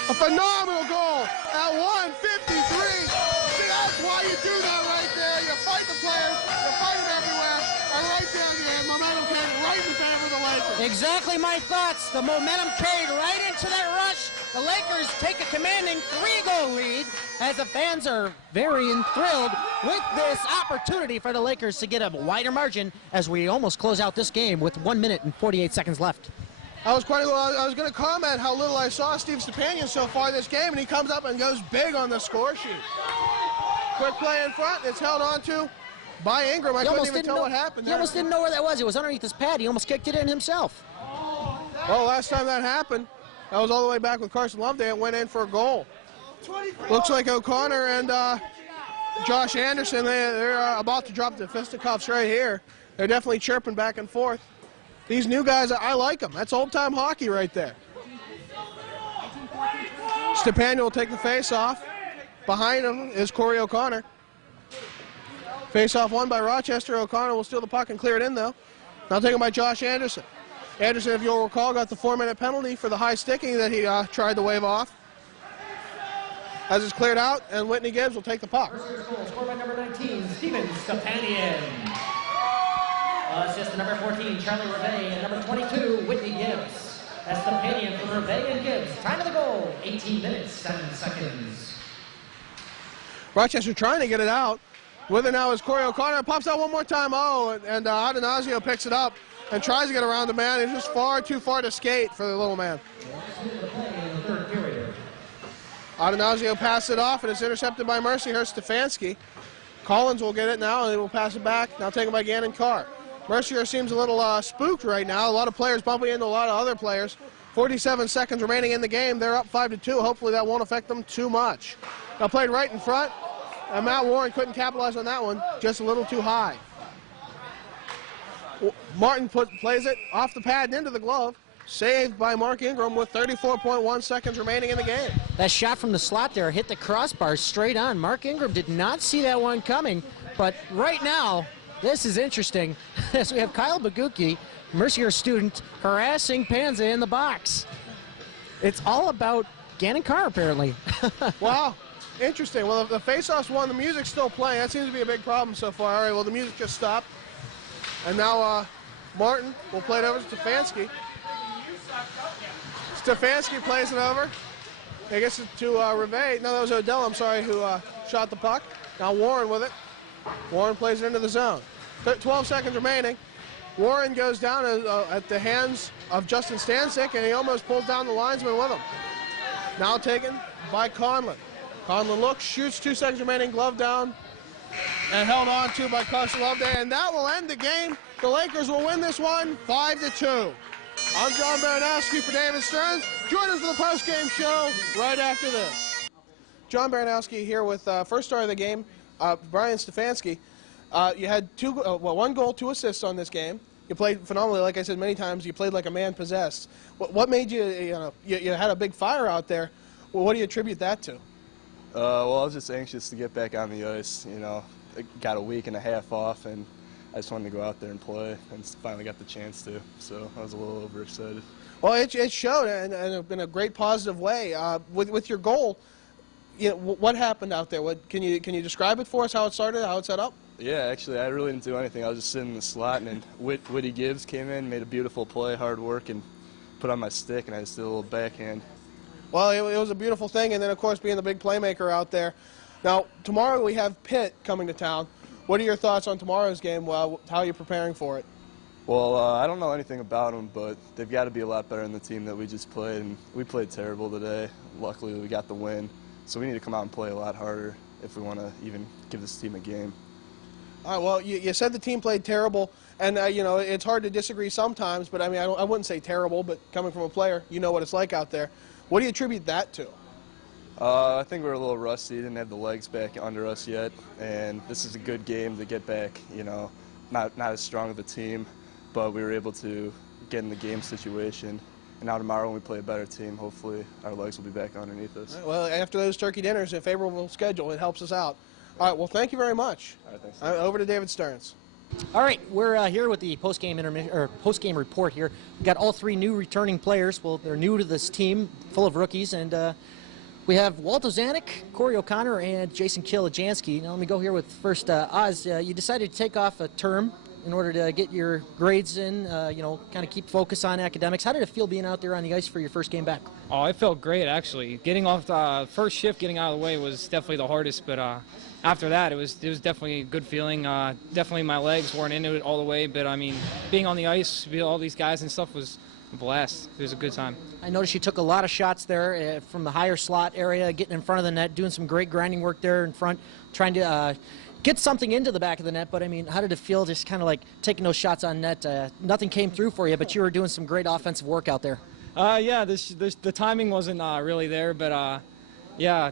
A phenomenal goal at 1:53. See, that's why you do that right there. You fight the players, you fight them everywhere, and right there the momentum came right in favor of the Lakers. Exactly my thoughts. The momentum carried right into that rush. The Lakers take a commanding 3-goal lead as the fans are very enthralled with this opportunity for the Lakers to get a wider margin as we almost close out this game with 1 minute and 48 seconds left. I was going to comment how little I saw Steve Stepanian so far this game, and he comes up and goes big on the score sheet. Quick play in front. It's held on to by Ingram. I couldn't even tell what happened there. He almost didn't know where that was. It was underneath his pad. He almost kicked it in himself. Well, last time that happened, that was all the way back with Carson Loveday and went in for a goal. Looks like O'Connor and Josh Anderson, they're about to drop the fisticuffs right here. They're definitely chirping back and forth. These new guys, I like them. That's old-time hockey right there. Stepanian will take the face-off. Behind him is Corey O'Connor. Face-off won by Rochester. O'Connor will steal the puck and clear it in, though. Now taken by Josh Anderson. Anderson, if you'll recall, got the 4-minute penalty for the high sticking that he tried to wave off. As it's cleared out, and Whitney Gibbs will take the puck. Scored by number 19, Steven Stepanian. Assist to number 14, Charlie Rivet, and number 22, Whitney Gibbs. That's Stepanian from Rivet and Gibbs. Time of the goal, 18 minutes, 7 seconds. Rochester trying to get it out. With it now is Corey O'Connor. Pops out one more time. Oh, and Adenazio picks it up and tries to get around the man. It's just far too far to skate for the little man. Adenazio passes it off, and it's intercepted by Mercyhurst Stefanski. Collins will get it now, and he will pass it back. Now taken by Gannon Carr. Mercyhurst seems a little spooked right now. A lot of players bumping into a lot of other players. 47 seconds remaining in the game. They're up 5-2. Hopefully that won't affect them too much. Now played right in front. And Matt Warren couldn't capitalize on that one. Just a little too high. Martin plays it off the pad and into the glove. saved by Mark Ingram with 34.1 seconds remaining in the game. That shot from the slot there hit the crossbar straight on. Mark Ingram did not see that one coming, but right now, this is interesting as we have Kyle Baguki, Mercyhurst student, harassing Panza in the box. It's all about Gannon Carr, apparently. Wow, interesting. Well, if the face-off's won, the music's still playing. That seems to be a big problem so far. All right, well, the music just stopped. And now Martin will play it over to Stefanski. Stefanski plays it over. I guess it's to Rivet. No, that was Odell, I'm sorry, who shot the puck. Now Warren with it. Warren plays it into the zone. 12 seconds remaining. Warren goes down at the hands of Justin Stanczyk, and he almost pulls down the linesman with him. Now taken by Conlon. Conlon looks, shoots, 2 seconds remaining, glove down, and held on to by Carson Loveday, and that will end the game. The Lakers will win this one 5-2. I'm John Baranowski for David Stearns. Join us for the post-game show right after this. John Baranowski here with first star of the game, Brian Stefanski. You had 1 goal, 2 assists on this game. You played phenomenally, like I said many times. You played like a man possessed. What made you had a big fire out there. Well, what do you attribute that to? Well, I was just anxious to get back on the ice. You know, I got a week and a half off, and I just wanted to go out there and play, and finally got the chance to. So I was a little overexcited. Well, it showed in a great positive way. With your goal, what happened out there? Can you describe it for us? How it started? How it set up? Yeah, actually, I really didn't do anything. I was just sitting in the slot, and then Whitty Gibbs came in, made a beautiful play, hard work, and put on my stick, and I just did a little backhand. Well, it was a beautiful thing, and then, of course, being the big playmaker out there. Now, tomorrow we have Pitt coming to town. What are your thoughts on tomorrow's game? How are you preparing for it? Well, I don't know anything about them, but they've got to be a lot better than the team that we just played, and we played terrible today. Luckily, we got the win, so we need to come out and play a lot harder if we want to even give this team a game. All right, well, you said the team played terrible, and, it's hard to disagree sometimes, but, I mean, I wouldn't say terrible, but coming from a player, you know what it's like out there. What do you attribute that to? I think we're a little rusty, didn't have the legs back under us yet, and this is a good game to get back, not as strong of a team, but we were able to get in the game situation. And now tomorrow when we play a better team, hopefully our legs will be back underneath us. Right, well, after those turkey dinners and a favorable schedule, it helps us out. All right, well, thank you very much. All right, thanks. Over to David Stearns. All right, we're here with the post-game report here. We got all 3 new returning players. Well, they're new to this team, full of rookies, and we have Walt Ozanek, Corey O'Connor, and Jason Kilajansky. Now let me go here with first Oz. You decided to take off a term in order to get your grades in, kind of keep focus on academics. How did it feel being out there on the ice for your first game back? Oh, it felt great, actually. Getting off the first shift, getting out of the way was definitely the hardest, but after that, it was definitely a good feeling. Definitely my legs weren't into it all the way, but, I mean, being on the ice, all these guys and stuff was a blast. It was a good time. I noticed you took a lot of shots there from the higher slot area, getting in front of the net, doing some great grinding work there in front, trying to get something into the back of the net. But, I mean, how did it feel just kind of like taking those shots on net? Nothing came through for you, but you were doing some great offensive work out there. Yeah, the timing wasn't really there, but, yeah,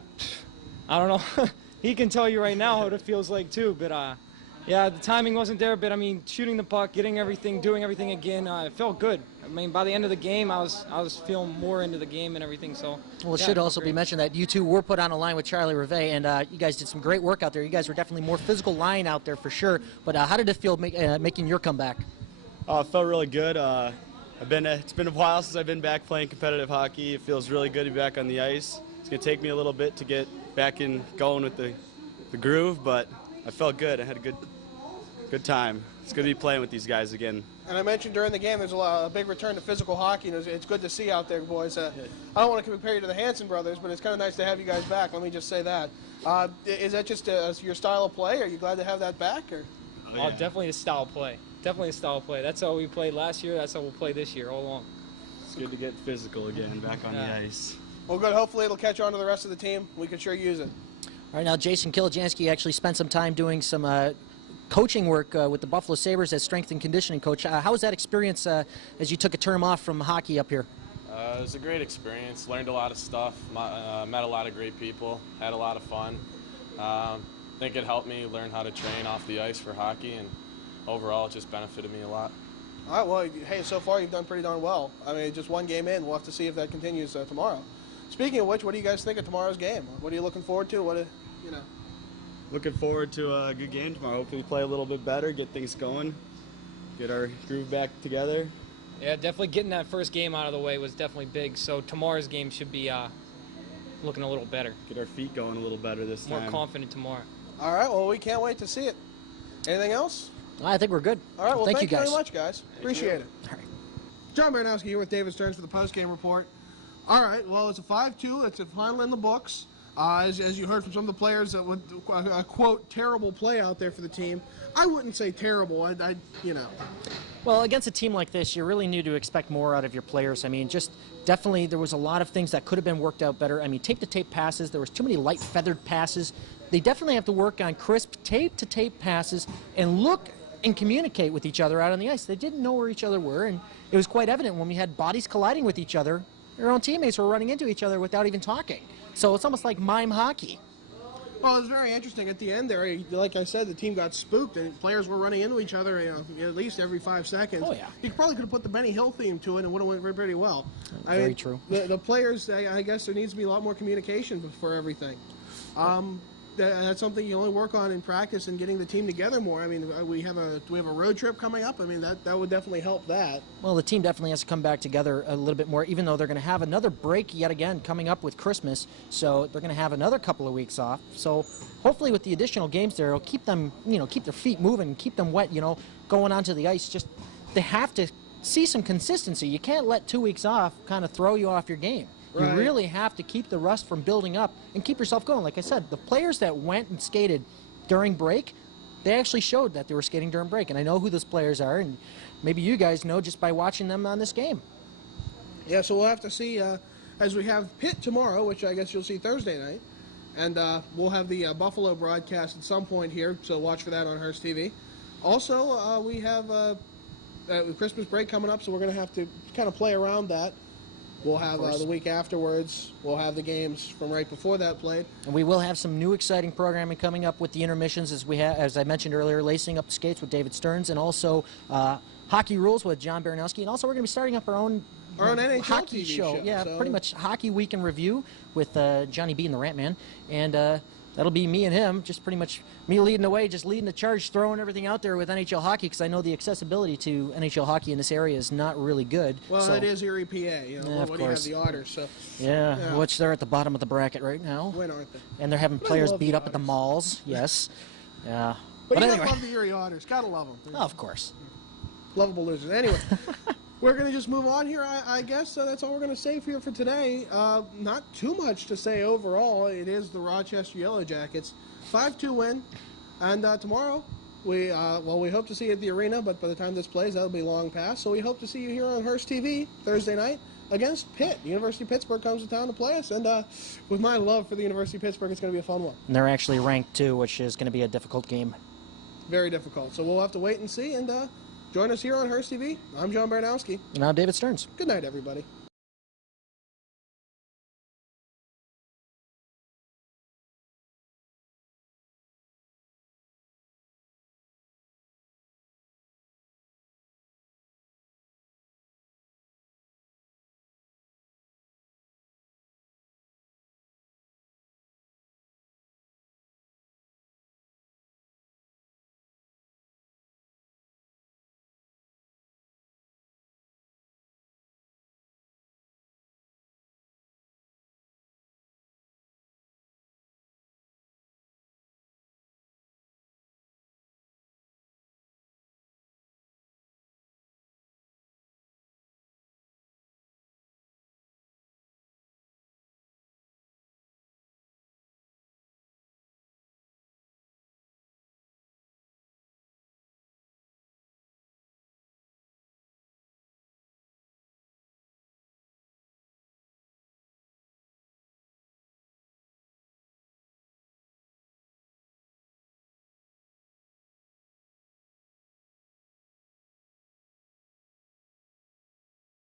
I don't know. He can tell you right now what it feels like, too. But, yeah, the timing wasn't there. But, I mean, shooting the puck, getting everything, doing everything again, it felt good. I mean, by the end of the game, I was feeling more into the game and everything. So. Well, it should also be mentioned that you two were put on a line with Charlie Rivet, and you guys did some great work out there. You guys were definitely more physical line out there for sure. But how did it feel making your comeback? It felt really good. It's been a while since I've been back playing competitive hockey. It feels really good to be back on the ice. It's going to take me a little bit to get back in going with the groove, but I felt good. I had a good time. It's good to be playing with these guys again. And I mentioned during the game there's a big return to physical hockey, and it's good to see out there, boys. I don't want to compare you to the Hanson brothers, but it's kind of nice to have you guys back. Let me just say that. Is that just your style of play? Are you glad to have that back? Or? Oh, definitely a style of play. Definitely a style of play. That's how we played last year. That's how we'll play this year all along. It's good to get physical again, back on the ice. Well, good. Hopefully it'll catch on to the rest of the team. We can sure use it. All right, now Jason Kilajansky actually spent some time doing some coaching work with the Buffalo Sabres as strength and conditioning coach. How was that experience as you took a term off from hockey up here? It was a great experience. Learned a lot of stuff. Met a lot of great people. Had a lot of fun. I think it helped me learn how to train off the ice for hockey, and overall it just benefited me a lot. All right, well, hey, so far you've done pretty darn well. I mean, just one game in. We'll have to see if that continues tomorrow. Speaking of which, what do you guys think of tomorrow's game? What are you looking forward to? Looking forward to a good game tomorrow. Hopefully play a little bit better, get things going, get our groove back together. Yeah, definitely getting that first game out of the way was definitely big. So tomorrow's game should be looking a little better. Get our feet going a little better this time. More confident tomorrow. All right, well, we can't wait to see it. Anything else? I think we're good. All right, well, thank you guys very much, guys. Appreciate it. All right. John Baranowski here with David Stearns for the post-game report. All right, well, it's a 5-2. It's a final in the books. As you heard from some of the players, with a quote terrible play out there for the team. I wouldn't say terrible. Well, against a team like this, you really need to expect more out of your players. I mean, just definitely there was a lot of things that could have been worked out better. I mean, tape-to-tape passes. There was too many light feathered passes. They definitely have to work on crisp tape-to-tape passes and look and communicate with each other out on the ice. They didn't know where each other were, and it was quite evident when we had bodies colliding with each other. Their own teammates were running into each other without even talking. So it's almost like mime hockey. Well, it was very interesting at the end there. Like I said, the team got spooked, and players were running into each other at least every 5 seconds. Oh, yeah. You probably could have put the Benny Hill theme to it, and it would have went pretty well. Very true. The players, I guess there needs to be a lot more communication for everything. That's something you only work on in practice and getting the team together more. I mean, we have a road trip coming up. I mean, that would definitely help that. Well, the team definitely has to come back together a little bit more, even though they're going to have another break yet again coming up with Christmas. So they're going to have another couple of weeks off. So hopefully with the additional games there, it'll keep them, keep their feet moving, keep them wet, going onto the ice. Just they have to see some consistency. You can't let 2 weeks off kind of throw you off your game. Right. You really have to keep the rust from building up and keep yourself going. Like I said, the players that went and skated during break, they actually showed that they were skating during break. And I know who those players are, and maybe you guys know just by watching them on this game. Yeah, so we'll have to see as we have Pitt tomorrow, which I guess you'll see Thursday night. And we'll have the Buffalo broadcast at some point here, so watch for that on Hearst TV. Also, we have Christmas break coming up, so we're going to have to kind of play around that. We'll have the week afterwards. We'll have the games from right before that played. And we will have some new exciting programming coming up with the intermissions, as I mentioned earlier, Lacing Up the Skates with David Stearns, and also Hockey Rules with John Baranowski. And also we're going to be starting up our own NHL hockey TV show. Yeah, so. Pretty much Hockey Week in Review with Johnny B and the Rat Man. And that'll be me and him, just pretty much me leading the way, just leading the charge, throwing everything out there with NHL hockey, because I know the accessibility to NHL hockey in this area is not really good. Well, so, it is Erie, PA. of What course. do you have, the Otters? So, yeah, which they're at the bottom of the bracket right now. When aren't they? And they're having But I players love beat the up at the Otters. malls. Yes. Yeah. But you anyway. gotta love the Erie Otters. Gotta love them. Oh, of course. Lovable losers. Anyway, we're going to just move on here, I guess. So that's all we're going to say here for today. Not too much to say overall. It is the Rochester Yellow Jackets. 5-2 win. And tomorrow, we hope to see you at the arena, but by the time this plays, that'll be long past. So we hope to see you here on Hearst TV Thursday night against Pitt. The University of Pittsburgh comes to town to play us. And with my love for the University of Pittsburgh, it's going to be a fun one. And they're actually ranked too, which is going to be a difficult game. Very difficult. So we'll have to wait and see. And join us here on Hearst TV. I'm John Baranowski. And I'm David Stearns. Good night, everybody.